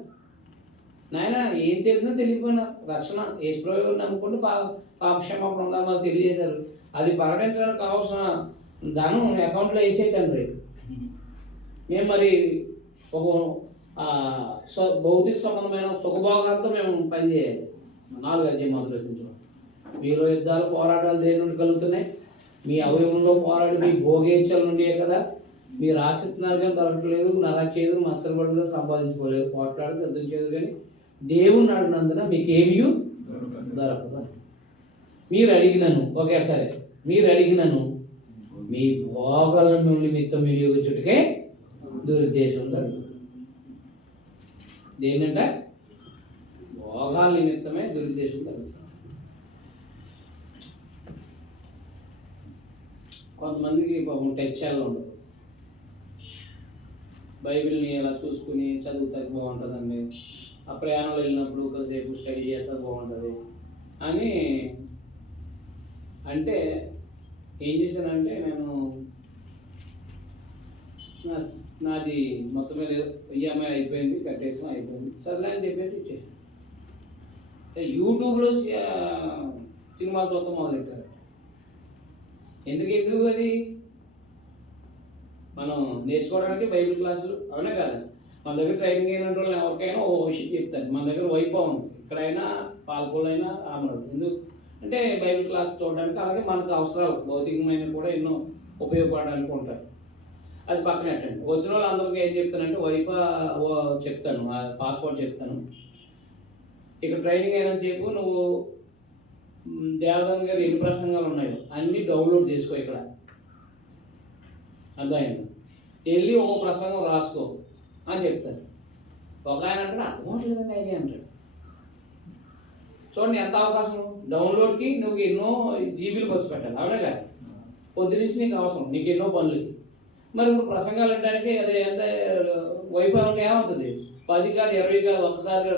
నాయన ఏం తెలిసినా తెలియకపోయినా రక్షణ యేసుప్రభువుని నమ్ముకుంటూ పాపక్షమాపణ ఉండాలి మాకు తెలియజేశారు. అది ప్రకటించడానికి కావాల్సిన ధనం అకౌంట్లో వేసేయటండి. మేము మరి ఒక భౌతిక సంబంధమైన సుఖభోగాలతో మేము పనిచేయాలి. 4 అధ్యాయం మొదలు మీలో యుద్ధాలు పోరాటాలు దేని నుండి కలుగుతున్నాయి? మీ అవయవంలో పోరాడి మీ భోగేచ్ఛల నుండే కదా. మీరు ఆశిస్తున్నారు కానీ దొరకట్లేదు, నరచేదురు మత్సరపడులు సంపాదించుకోలేరు, పోట్లాడు సిద్ధం చేయదు కానీ దేవుణ్ణి అడిగినందున మీకు ఏమీ దొరకదు. మీరు అడిగినను ఒకే సరే మీరు అడిగినను మీ భోగాల నిమిత్తం వినియోగించుటకే దురుద్దేశం కలుగు. దేనంట భోగాల నిమిత్తమే దురుద్దేశం కలుగుతుంది. కొంతమందికి పాపం టెక్స్టైల్లో ఉండదు. బైబిల్ని అలా చూసుకుని చదువుతా బాగుంటుందండి, ఆ ప్రయాణంలో వెళ్ళినప్పుడు ఒకసేపు స్టడీ చేస్తే బాగుంటుంది అని అంటే ఏం చేశానంటే నేను నాది మొత్తం మీద ఈఎంఐ అయిపోయింది, కట్టేసాం, అయిపోయింది, సర్లే అని చెప్పేసి ఇచ్చేది. యూట్యూబ్లో సినిమాలు చూడటం మొదలెట్టారు. ఎందుకు అది మనం నేర్చుకోవడానికి బైబిల్ క్లాసులు అవునా కదా. మన దగ్గర ట్రైనింగ్ అయిన వాళ్ళు ఎవరికైనా ఓ విషయం చెప్తారు. మన దగ్గర వైభవం ఇక్కడైనా పాల్గొనైనా ఆమరు. ఎందుకు అంటే బైబిల్ క్లాస్ చూడడానికి, అలాగే మనకు అవసరాలు భౌతికమైన కూడా ఎన్నో ఉపయోగపడడానికి ఉంటాయి. అది పక్కన పెట్టండి. వచ్చిన వాళ్ళు అందరికీ ఏం చెప్తానంటే చెప్తాను, పాస్వర్డ్ చెప్తాను. ఇక్కడ ట్రైనింగ్ అయినా సేపు నువ్వు దేవదాన్ గారు ఎన్ని ప్రసంగాలు ఉన్నాయో అన్నీ డౌన్లోడ్ చేసుకో. ఇక్కడ అర్థమైంది, వెళ్ళి ఒక ప్రసంగం రాసుకో అని చెప్తారు. ఒక ఆయన అంటాడు అర్థమవట్లేదండి ఐడియా అంటాడు. చూడండి ఎంత అవకాశం. డౌన్లోడ్కి నువ్వు ఎన్నో జీబీలు ఖర్చు పెట్టాలి అవునా కదా. పొద్దునుంచి నీకు అవసరం, నీకు ఎన్నో పనులకి. మరి ఇప్పుడు ప్రసంగాలు అనడానికి అది ఎంత వైభవం ఏమవుతుంది, 10 కాదు 20 కాదు ఒక్కసారి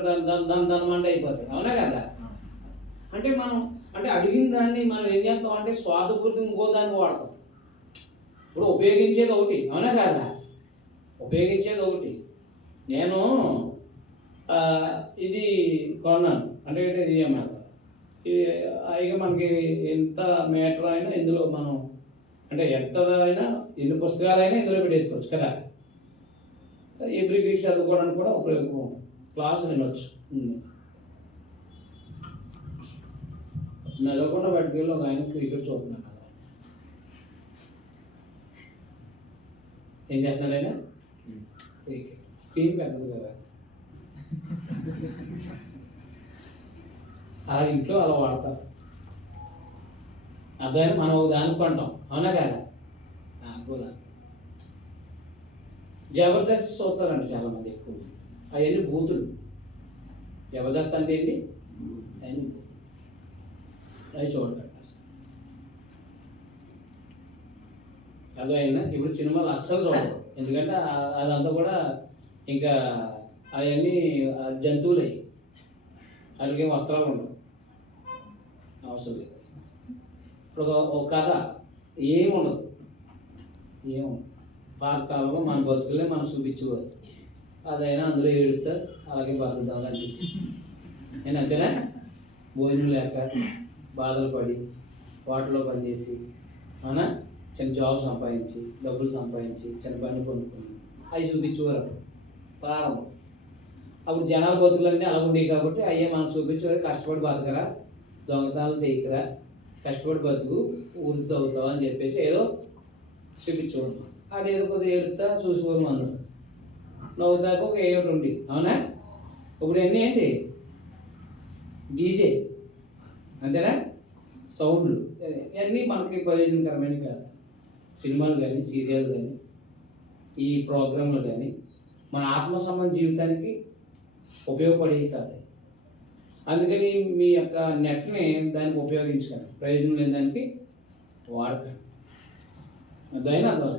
దనమంట అయిపోతుంది అవునా కదా. అంటే మనం అంటే అడిగిన దాన్ని మనం ఏం చేస్తాం అంటే స్వార్థపూర్తి ఇంకో దాన్ని వాడతాం. ఇప్పుడు ఉపయోగించేది ఒకటి అవునా కదా, ఉపయోగించేది ఒకటి. నేను ఇది కొన్నాను అంటే ఇది అన్నమాట. ఇక మనకి ఎంత మీటర్ అయినా ఇందులో మనం అంటే ఎంత అయినా ఎన్ని పుస్తకాలైనా ఇందులో పెట్టేసుకోవచ్చు కదా. ఎవ్రీ వీక్ చదువుకోవడానికి కూడా ఉపయోగం, క్లాసు వినొచ్చు. నగరకొండ బయటకు ఒక ఆయన క్రికెట్ చూస్తున్నాను. ఏం చేస్తున్నాడు ఆయన? క్రికెట్. స్క్రీన్ పెద్దది కదా, ఆ ఇంట్లో అలా వాడతారు. అర్థమైనా మనం ఒక దానికి కొంటాం అవునా కదా. కూడా జబర్దస్త్ చూస్తారండి చాలామంది ఎక్కువ. అవన్నీ బూతులు. జబర్దస్త్ అంటే ఏంటి? అవన్నీ అవి చూడండి. అర్థమైందా? ఇప్పుడు సినిమాలు అస్సలు చూడరు, ఎందుకంటే అదంతా కూడా ఇంకా అవన్నీ జంతువులు అయ్యి వాళ్ళకి వస్త్రాలు ఉండవు, అవసరం లేదు. ఇప్పుడు ఒక కథ ఏముండదు, ఏముండదు. పాతకాలంలో మన బతుకులే మనం చూపించేవారు. అదైనా అందులో ఏడుతా అలాగే బతుకుదామని అనిపించింది. నేను అంతేనా, భోజనం లేక బాధలు పడి వాటిలో పనిచేసి అవునా, చిన్న జాబ్ సంపాదించి డబ్బులు సంపాదించి చిన్న బండి కొనుక్కొని అవి చూపించేవారు అప్పుడు ప్రారంభం. అప్పుడు జనాల బతుకులన్నీ అలా ఉండేవి కాబట్టి అయ్యే మనం చూపించేవారు. కష్టపడి బతకరా, దొంగతనాలు చేయకరా, కష్టపడి బతుకు ఊరికి అవుతావు అని చెప్పేసి ఏదో చూపించేవారు. అది ఏదో కొద్దిగా ఏడుతా చూసేవారు. మనం నవ్వుతాక ఒక ఏడు ఉండి అవునా. ఇప్పుడు అన్నీ ఏంటి, డీజే అంతేనా, సౌండ్లు, ఇవన్నీ మనకి ప్రయోజనకరమైనవి కాదు. సినిమాలు కానీ సీరియల్ కానీ ఈ ప్రోగ్రాంలు కానీ మన ఆత్మ సంబంధ జీవితానికి ఉపయోగపడేవి కాదు. అందుకని మీ యొక్క నెట్ని దానికి ఉపయోగించకండి, ప్రయోజనం లేని దానికి వాడకండి. అర్థమైనా అర్థం.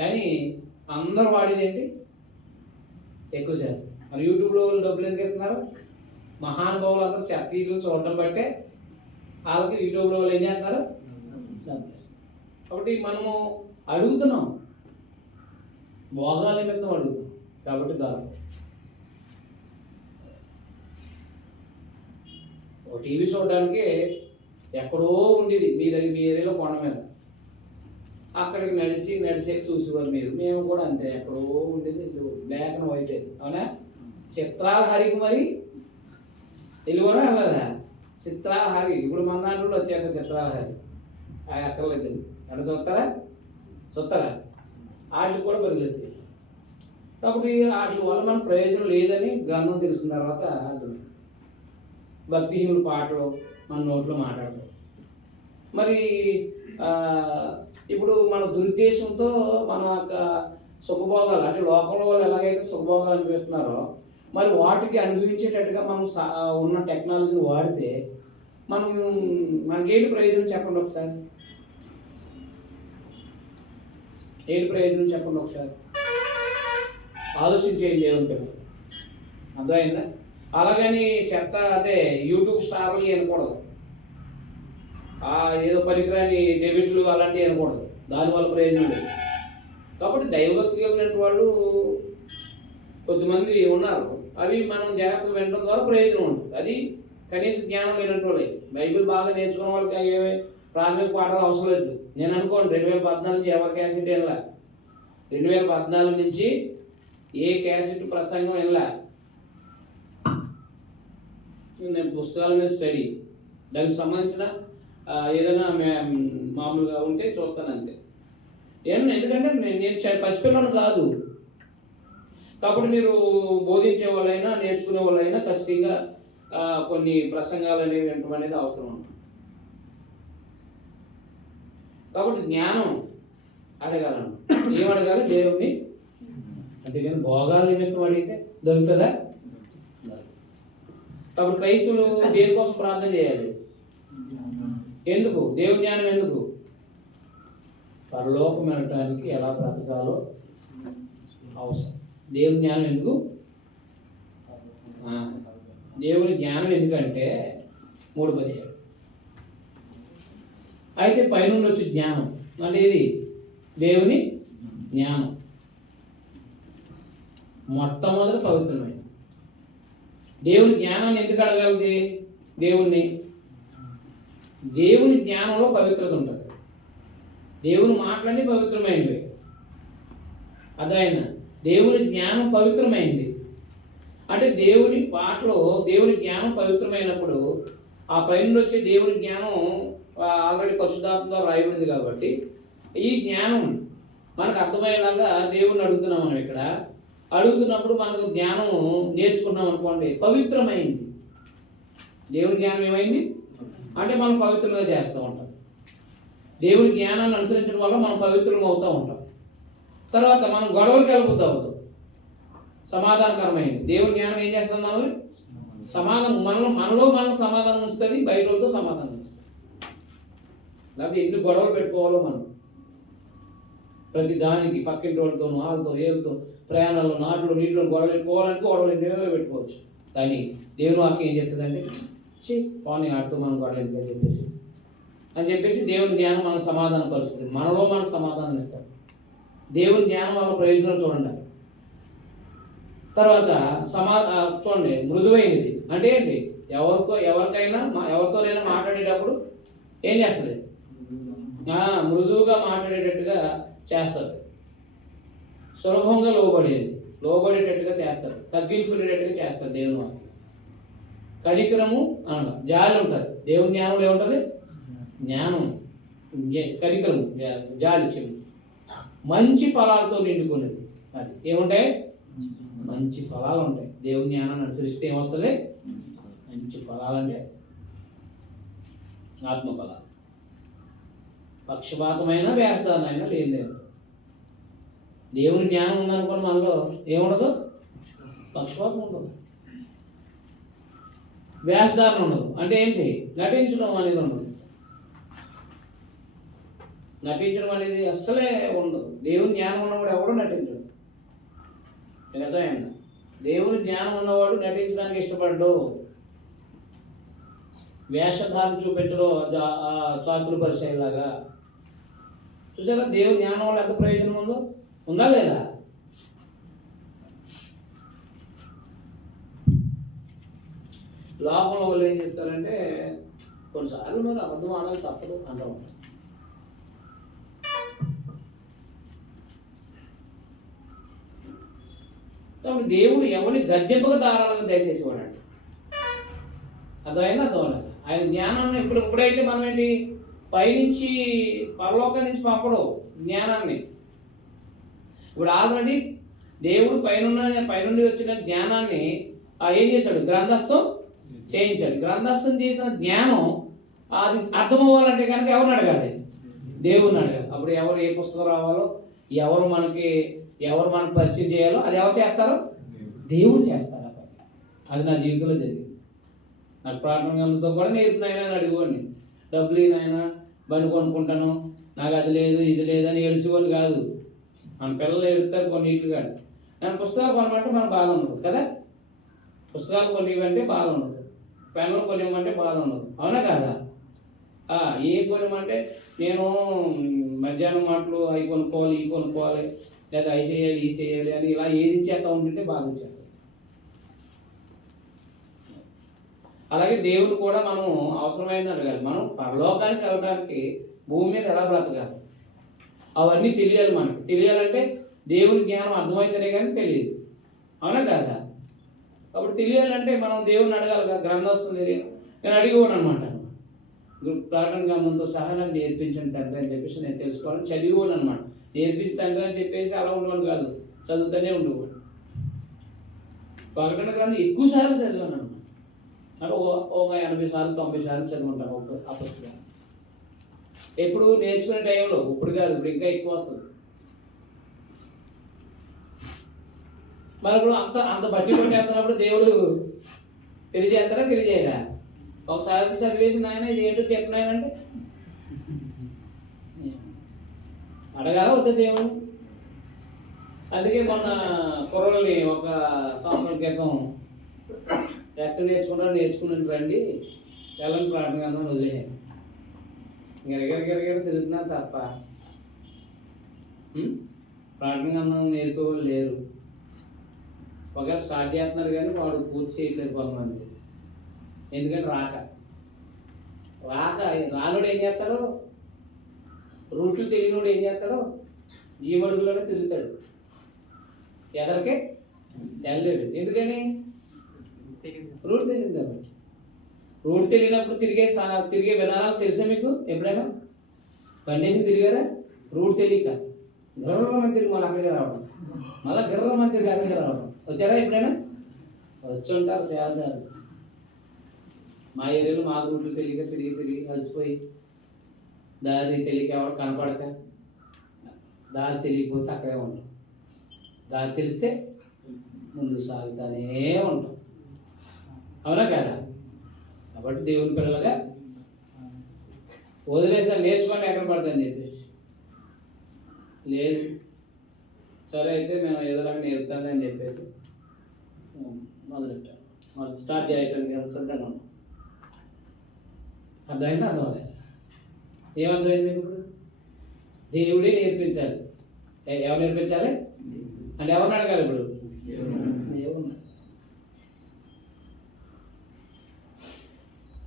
కానీ అందరూ వాడేది ఏంటి ఎక్కువ శాతం. మరి యూట్యూబ్లో డబ్బులు ఎందుకు ఎత్తున్నారు? మహానుభావులు అందరూ చెత్త చూడటం బట్టే వాళ్ళకి యూట్యూబ్లో వాళ్ళు ఏం చేస్తున్నారు, కాబట్టి మనము అడుగుతున్నాం, భోగాల నిమిత్తం అడుగుతాం కాబట్టి దాదాపు ఒక టీవీ చూడడానికి ఎక్కడో ఉండేది మీ దగ్గర, మీ ఏరియాలో కొండ మీద, అక్కడికి నడిచి చూసేవారు మీరు. మేము కూడా అంతే, ఎక్కడో ఉండేది బ్లాక్ అండ్ వైట్ అయితే అవునా. చిత్రాల హరికి మరి తెలుగునా వెళ్ళదా, చిత్రాల హరి. ఇప్పుడు మన దాంట్లో వచ్చాక చిత్రాల హరి అక్కర్లేదు. ఎక్కడ చూస్తారా వాటికి కూడా బరువులెత్తాయి. కాబట్టి వాటి వల్ల మనకు ప్రయోజనం లేదని గ్రంథం తెలిసిన తర్వాత అర్థమైంది. భక్తిహీనుల పాటలు మన నోట్లో మాట్లాడతాం. మరి ఇప్పుడు మన దురుద్దేశంతో మన యొక్క సుఖభోగాలు అంటే లోకంలో వాళ్ళు ఎలాగైతే సుఖభోగాలు అనిపిస్తున్నారో మరి వాటికి అనుభవించేటట్టుగా మనం ఉన్న టెక్నాలజీని వాడితే మనకేంటి ప్రయోజనం చెప్పండి ఒకసారి. ఏంటి ప్రయోజనం చెప్పండి ఒకసారి. ఆలోచించేయండి ఏముంటే అర్థమైందా? అలాగని చెత్త అంటే యూట్యూబ్ స్టార్లు అనకూడదు, ఏదో పనికిరాని డెబిట్లు అలాంటివి అనకూడదు, దానివల్ల ప్రయోజనం లేదు. కాబట్టి దైవభక్తి కలిగిన వాళ్ళు కొద్దిమంది ఉన్నారు, అవి మనం జాగ్రత్తగా వినడం ద్వారా ప్రయోజనం ఉంటుంది. అది కనీస జ్ఞానం లేనట్టు వాళ్ళే. బైబిల్ బాగా నేర్చుకున్న వాళ్ళకి అయ్యే ప్రాథమిక పాఠాలు అవసరం లేదు. నేను అనుకోండి 2014 నుంచి ఎవరి క్యాసెట్ వినలా, 2014 నుంచి ఏ క్యాసెట్ ప్రసంగం వినలా. నేను పుస్తకాల మీద స్టడీ, దానికి సంబంధించిన ఏదైనా మామూలుగా ఉంటే చూస్తాను అంతే. ఎందుకంటే నేను పసిపిల్లను కాదు. కాబట్టి మీరు బోధించే వాళ్ళైనా నేర్చుకునే వాళ్ళైనా ఖచ్చితంగా కొన్ని ప్రసంగాలు అనేవి వినడం అనేది అవసరం ఉంటుంది. కాబట్టి జ్ఞానం అడగాలను. ఏం అడగాలి? దేవుణ్ణి. అంతేగాని భోగాల నిమిత్తం అడిగితే దొరుకుతుందా? కాబట్టి క్రైస్తవులు దేనికోసం ప్రార్థన చేయాలి? ఎందుకు? దేవుని జ్ఞానం ఎందుకు? పరలోకం వెళ్ళటానికి ఎలా బ్రతకాలో అవసరం. దేవుని జ్ఞానం ఎందుకు? దేవుని జ్ఞానం ఎందుకంటే 3:17 అయితే పైనుండి వచ్చే జ్ఞానం అంటే ఇది దేవుని జ్ఞానం మొట్టమొదటి పవిత్రమైన. దేవుని జ్ఞానాన్ని ఎందుకు అడగలది? దేవుని జ్ఞానంలో పవిత్రత ఉంటుంది. దేవుని మాటలన్నీ పవిత్రమైనవి. అదైనా దేవుని జ్ఞానం పవిత్రమైంది అంటే దేవుని పాటలో దేవుని జ్ఞానం పవిత్రమైనప్పుడు ఆ పైన వచ్చే దేవుని జ్ఞానం ఆల్రెడీ పరిశుద్ధాత్మలో రాయబడింది. కాబట్టి ఈ జ్ఞానం మనకు అర్థమయ్యేలాగా దేవుణ్ణి అడుగుతున్నాం. మనం ఇక్కడ అడుగుతున్నప్పుడు మనకు జ్ఞానం నేర్చుకున్నాం అనుకోండి, పవిత్రమైంది. దేవుని జ్ఞానం ఏమైంది అంటే మనం పవిత్రంగా చేస్తూ ఉంటాం. దేవుని జ్ఞానాన్ని అనుసరించడం వల్ల మనం పవిత్రం అవుతూ ఉంటాం. తర్వాత మనం గొడవలకు వెళ్ళబుద్ధి అవ్వదు, సమాధానకరమైంది. దేవుని జ్ఞానం ఏం చేస్తాం? మనల్ని సమాధానం మనలో సమాధానం ఉంచుతుంది, బయట వాళ్ళతో సమాధానం ఉంచుతుంది. లేకపోతే ఎన్ని గొడవలు పెట్టుకోవాలో మనం ప్రతి దానికి పక్కింటి వాళ్ళతో వాళ్ళతో ఏళ్ళతో ప్రయాణాల్లో నాట్లో నీటిలో గొడవలు పెట్టుకోవాలంటే గొడవలు ఎన్నో పెట్టుకోవచ్చు. కానీ దేవుని వాక్యం ఏం చెప్తుందంటే పోనీ ఆడుతూ మనం గొడవ ఎందుకని చెప్పేసి దేవుని జ్ఞానం మనకు సమాధాన పరుస్తుంది, మనలో మనకు సమాధానం ఇస్తాడు. దేవుని జ్ఞానం వల్ల ప్రయోజనాలు చూడండి. తర్వాత చూడండి, మృదువైనది అంటే ఏంటి? ఎవరితోనైనా మాట్లాడేటప్పుడు ఏం చేస్తుంది? మృదువుగా మాట్లాడేటట్టుగా చేస్తారు. సులభంగా లోబడేటట్టుగా చేస్తారు, తగ్గించుకునేటట్టుగా చేస్తారు. దేవుని వాక్యం కనికరము అనగా జాలి ఉంటుంది. దేవుని జ్ఞానంలో ఏముంటుంది? జ్ఞానం, కనికరము, జాలి, మంచి ఫలాలతో నిండుకున్నది. అది ఏముంటాయి? మంచి ఫలాలు ఉంటాయి. దేవుని జ్ఞానాన్ని అనుసరిస్తే ఏమవుతుంది? మంచి ఫలాలంటే ఆత్మఫలాలు. పక్షపాతమైన వేషధారణ లేదు. దేవుని జ్ఞానం ఉందనుకోండి, మనలో ఏముండదు? పక్షపాతం ఉండదు, వేషధారణ ఉండదు. అంటే ఏంటి? నటించడం అనేది ఉండదు. నటించడం అనేది అస్సలే ఉండదు. దేవుని జ్ఞానం ఉన్నవాడు ఎవడో నటించడు. అర్థమైందా? దేవుని జ్ఞానం ఉన్నవాడు నటించడానికి ఇష్టపడ్డు, వేషధారణ చూపించడం శాస్త్ర పరిచయలాగా. చూసారా దేవుని జ్ఞానం వల్ల ఎంత ప్రయోజనం ఉందా లేదా? లోకంలో వాళ్ళు ఏం చెప్తారంటే కొన్నిసార్లు మరి అబద్ధం ఆడాలి తప్పదు అంటూ ఉంటారు. కాబట్టి దేవుడు ఎవరిని గద్దెంపగా దారాలను దయచేసేవాడంట. అర్థమైనా అర్థమలేదు. ఆయన జ్ఞానాన్ని ఇప్పుడైతే మనం ఏంటి? పైనుంచి పరలోకం నుంచి పంపడం జ్ఞానాన్ని. ఇప్పుడు ఆల్రెడీ దేవుడు పైనుండి వచ్చిన జ్ఞానాన్ని ఏం చేశాడు? గ్రంథస్థం చేయించాడు. గ్రంథస్థం చేసిన జ్ఞానం అది అర్థం అవ్వాలంటే కనుక ఎవరిని అడగాలి? దేవుడిని అడగాలి. అప్పుడు ఎవరు ఏ పుస్తకం రావాలో, ఎవరు మనకు పరిచయం చేయాలో అది ఎవరు చేస్తారో? దేవుడు చేస్తారు. అది నా జీవితంలో జరిగింది. నాకు ప్రార్థన గంటలతో కూడా నేర్పినాయన అని అడిగేవాడిని. డబ్బులు నాయన బండి కొనుక్కుంటాను, నాకు అది లేదు ఇది లేదని ఏడుచుకోని కాదు. మన పిల్లలు ఏడుస్తారు కొన్నిట్లు కాదు. నేను పుస్తకాలు కొనమంటే మనకు బాధ ఉండదు కదా. పుస్తకాలు కొనివ్వంటే బాధ ఉండదు, పెన్నులు కొనివ్వమంటే బాధ ఉండదు, అవునా కాదా? ఏ కొనివ్వమంటే నేను మధ్యాహ్నం మాటలు అవి కొనుక్కోవాలి, ఇవి కొనుక్కోవాలి, లేదా అవి చేయాలి, ఈ చేయాలి అని ఇలా ఏది చేస్తా ఉంటుంటే బాధ వచ్చేది. అలాగే దేవుడు కూడా మనం అవసరమైంది అడగాలి. మనం పరలోకానికి వెళ్ళడానికి భూమి మీద ఎలా బ్రతకాలి అవన్నీ తెలియాలి. మనకి తెలియాలంటే దేవుని జ్ఞానం అర్థమైతేనే కానీ తెలియదు, అవునా కాదా? కాబట్టి తెలియాలంటే మనం దేవుని అడగాలి కదా. గ్రంథస్థం తెలియదు. నేను అడిగేవాడు అనమాట. ప్రార్థన గ్రంథంతో సహా నాకు నేర్పించండి తండ్రి అని చెప్పేసి నేను తెలుసుకోవాలని చదివేవాడు అనమాట. నేర్పించి తండ్రి అని చెప్పేసి అలా ఉండేవాడు కాదు, చదువుతూనే ఉండేవాడు. ప్రకటన గ్రంథం ఎక్కువసార్లు చదివాను అనమాట. అంటే ఒక 80 సార్లు 90 సార్లు చదువుకుంటాను ఆ పుస్తకాన్ని. ఎప్పుడు నేర్చుకునే టైంలో, ఇప్పుడు కాదు, ఇప్పుడు ఇంకా ఎక్కువ వస్తుంది. మరి ఇప్పుడు అంత బట్టి కొట్టేస్తున్నప్పుడు దేవుడు తెలియజేస్తాడా తెలియజేయడా? ఒకసారి చదివేసిన ఆయన ఇది ఏంటో చెప్పినాయనంటే అడగాల వద్దా దేవుడు? అందుకే మొన్న కుర్రల్ని ఒక సంవత్సరం క్రితం ఎక్కడ నేర్చుకున్నాను రండి తెల్లని ప్రార్థన అన్నాను, వదిలేసాను. గిరగిర తిరుగుతున్నారు తప్ప ప్రార్థన అన్నం నేర్పేవాళ్ళు లేరు. ఒకవేళ స్టార్ట్ చేస్తున్నారు కానీ వాడు పూర్తి చేయట్లేదు కొంతమంది. ఎందుకంటే రానుడు ఏం చేస్తాడో, రూట్లు తెలియనోడు ఏం చేస్తాడో జీమడుగులోనే తిరుగుతాడు, ఎదరికే వెళ్ళలేడు. ఎందుకని? రూట్ తెలియదు కాబట్టి. రూట్ తెలియనప్పుడు తిరిగే విధానాలు తెలుసా మీకు? ఎప్పుడైనా బండేసి తిరిగారా? రూట్ తెలియక గిర్రమని తిరిగి మళ్ళీ అక్కడికి రావడం, మళ్ళీ గిర్రమని తిరిగి అక్కడికి రావడం. వచ్చారా ఎప్పుడైనా? వచ్చి ఉంటారు చేస్తారు. మా ఏరియాలో మా రూట్లు తెలియక తిరిగి కలిసిపోయి దారి తెలియక ఎవరు కనపడక, దారి తెలియకపోతే అక్కడే ఉంటాం. దారి తెలిస్తే ముందుకు సాగుతానే ఉంటాం, అవునా కదా? కాబట్టి దేవుని పిల్లలుగా వదిలేసారి నేర్చుకోండి ఎక్కడ పడతాయని చెప్పేసి లేదు. సరే అయితే మేము ఏదో రకంగా నేర్పుతాను అని చెప్పేసి మొదలెట్టాను. మొదలు స్టార్ట్ చేయటానికి సిద్ధంగా ఉన్నాం. అర్థమైందా? అర్థమవుతుంది. ఏమర్థమైంది మీకు? ఇప్పుడు దేవుడే నేర్పించాలి. ఎవరు నేర్పించాలి అంటే ఎవరిని అడగాలి? ఇప్పుడు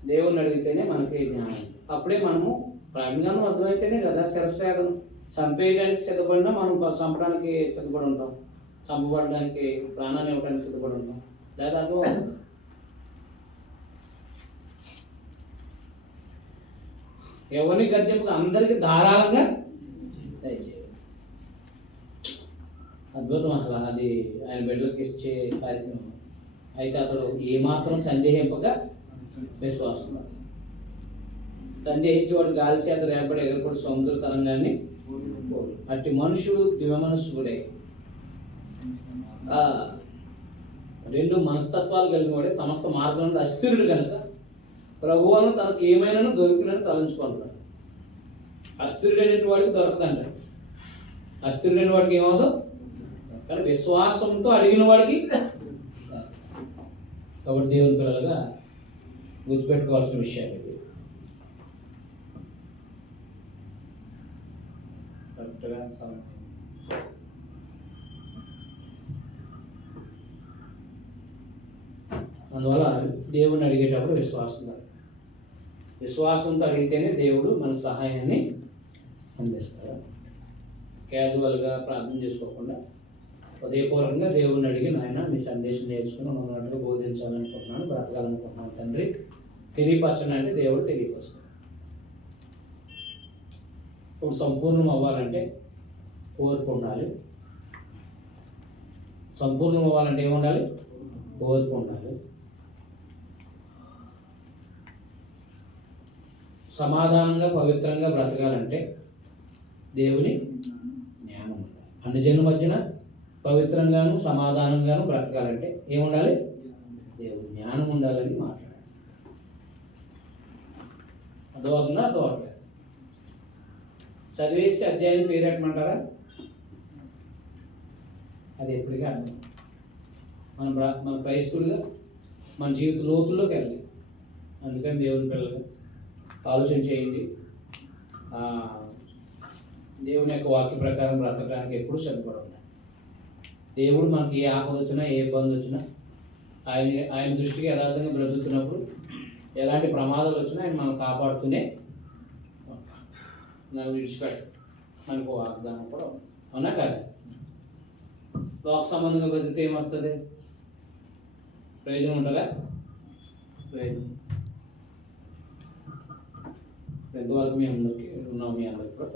దేవుణ్ణి అడిగితేనే మనకి జ్ఞానం. అప్పుడే మనము ప్రాజ్ఞానం అర్థమైతేనే కదా శిరస్సేదం చంపేయడానికి సిద్ధపడినా మనం చంపడానికి సిద్ధపడి ఉంటాం, చంపబడడానికి ప్రాణాన్ని ఇవ్వడానికి సిద్ధపడి ఉంటాం. లేదా ఎవరిని గద్యంపు అందరికీ ధారాళంగా దయచేయాలి. అద్భుతం అసలు అది ఆయన బిడ్డలకు ఇచ్చే కార్యక్రమం. అయితే అతడు ఏమాత్రం సందేహింపగా విశ్వాసం. సందేహించేవాడు గాలి చేత రేపడి ఎగరపడి సముద్ర తరంగాన్ని అట్టి మనుషుడు దివ్యమనస్సుడే. రెండు మనస్తత్వాలు కలిగిన వాడే సమస్త మార్గంలో అస్థిరుడు కనుక ప్రభువును తనకు ఏమైనా దొరికినని తలంచుకుంటాడు. అస్థిరుడైన వాడికి దొరకదంట. అస్థిరుడైన వాడికి ఏమవుదో కానీ విశ్వాసంతో అడిగిన వాడికి. కాబట్టి దేవుని పిల్లలుగా గుర్తుపెట్టుకోవాల్సిన విషయాలు ఇవి. కరెక్ట్గా అందువల్ల దేవుడిని అడిగేటప్పుడు విశ్వాసంతో అడిగితేనే దేవుడు మన సహాయాన్ని అందిస్తాడు. క్యాజువల్గా ప్రార్థన చేసుకోకుండా హృదయపూర్వకంగా దేవుడిని అడిగి నాయన మీ సందేశం నేర్చుకుని మమ్మల్ని బోధించాలనుకుంటున్నాను, బ్రతకాలనుకుంటున్నాను తండ్రి, తెలియపరచండి అంటే దేవుడు తెలియపరుస్తాడు. ఇప్పుడు సంపూర్ణం అవ్వాలంటే ఓర్పు ఉండాలి, సంపూర్ణం అవ్వాలంటే ఏముండాలి? ఓర్పు ఉండాలి. సమాధానంగా పవిత్రంగా బ్రతకాలంటే దేవుని జ్ఞానం ఉండాలి. అన్ని జనుల మధ్యన పవిత్రంగాను సమాధానంగాను బ్రతకాలంటే ఏముండాలి? దేవుని జ్ఞానం ఉండాలని మాట్లాడాలి. అర్థమవుతుందా? అర్థమవుతుంది. చదివేసి అధ్యాయం పేరెట్టమంటారా? అది ఎప్పటికీ అర్థం. మన క్రైస్తవుడిగా మన జీవిత లోతుల్లోకి వెళ్ళాలి. అందుకని దేవుని పిల్లలు ఆలోచన చేయండి. దేవుని యొక్క వాక్య ప్రకారం బ్రతకడానికి ఎప్పుడు సిద్ధపడి ఉండాలి. దేవుడు మనకి ఏ ఆపద వచ్చినా ఏ ఇబ్బంది వచ్చినా ఆయన దృష్టికి యథార్థంగా బ్రతుకుతున్నప్పుడు ఎలాంటి ప్రమాదాలు వచ్చినా ఆయన మనం కాపాడుతూనే నన్ను విడిచిపెట్ట మనకు వాగ్దానం కూడా ఉంది. అవునా కాదు? లోక సంబంధంగా బతికితే ఏమొస్తుంది? ప్రయోజనం ఉంటుందా? ప్రయోజనం. ఎంతవరకు మీ అందరికీ ఉన్నాం, మీ అందరికీ కూడా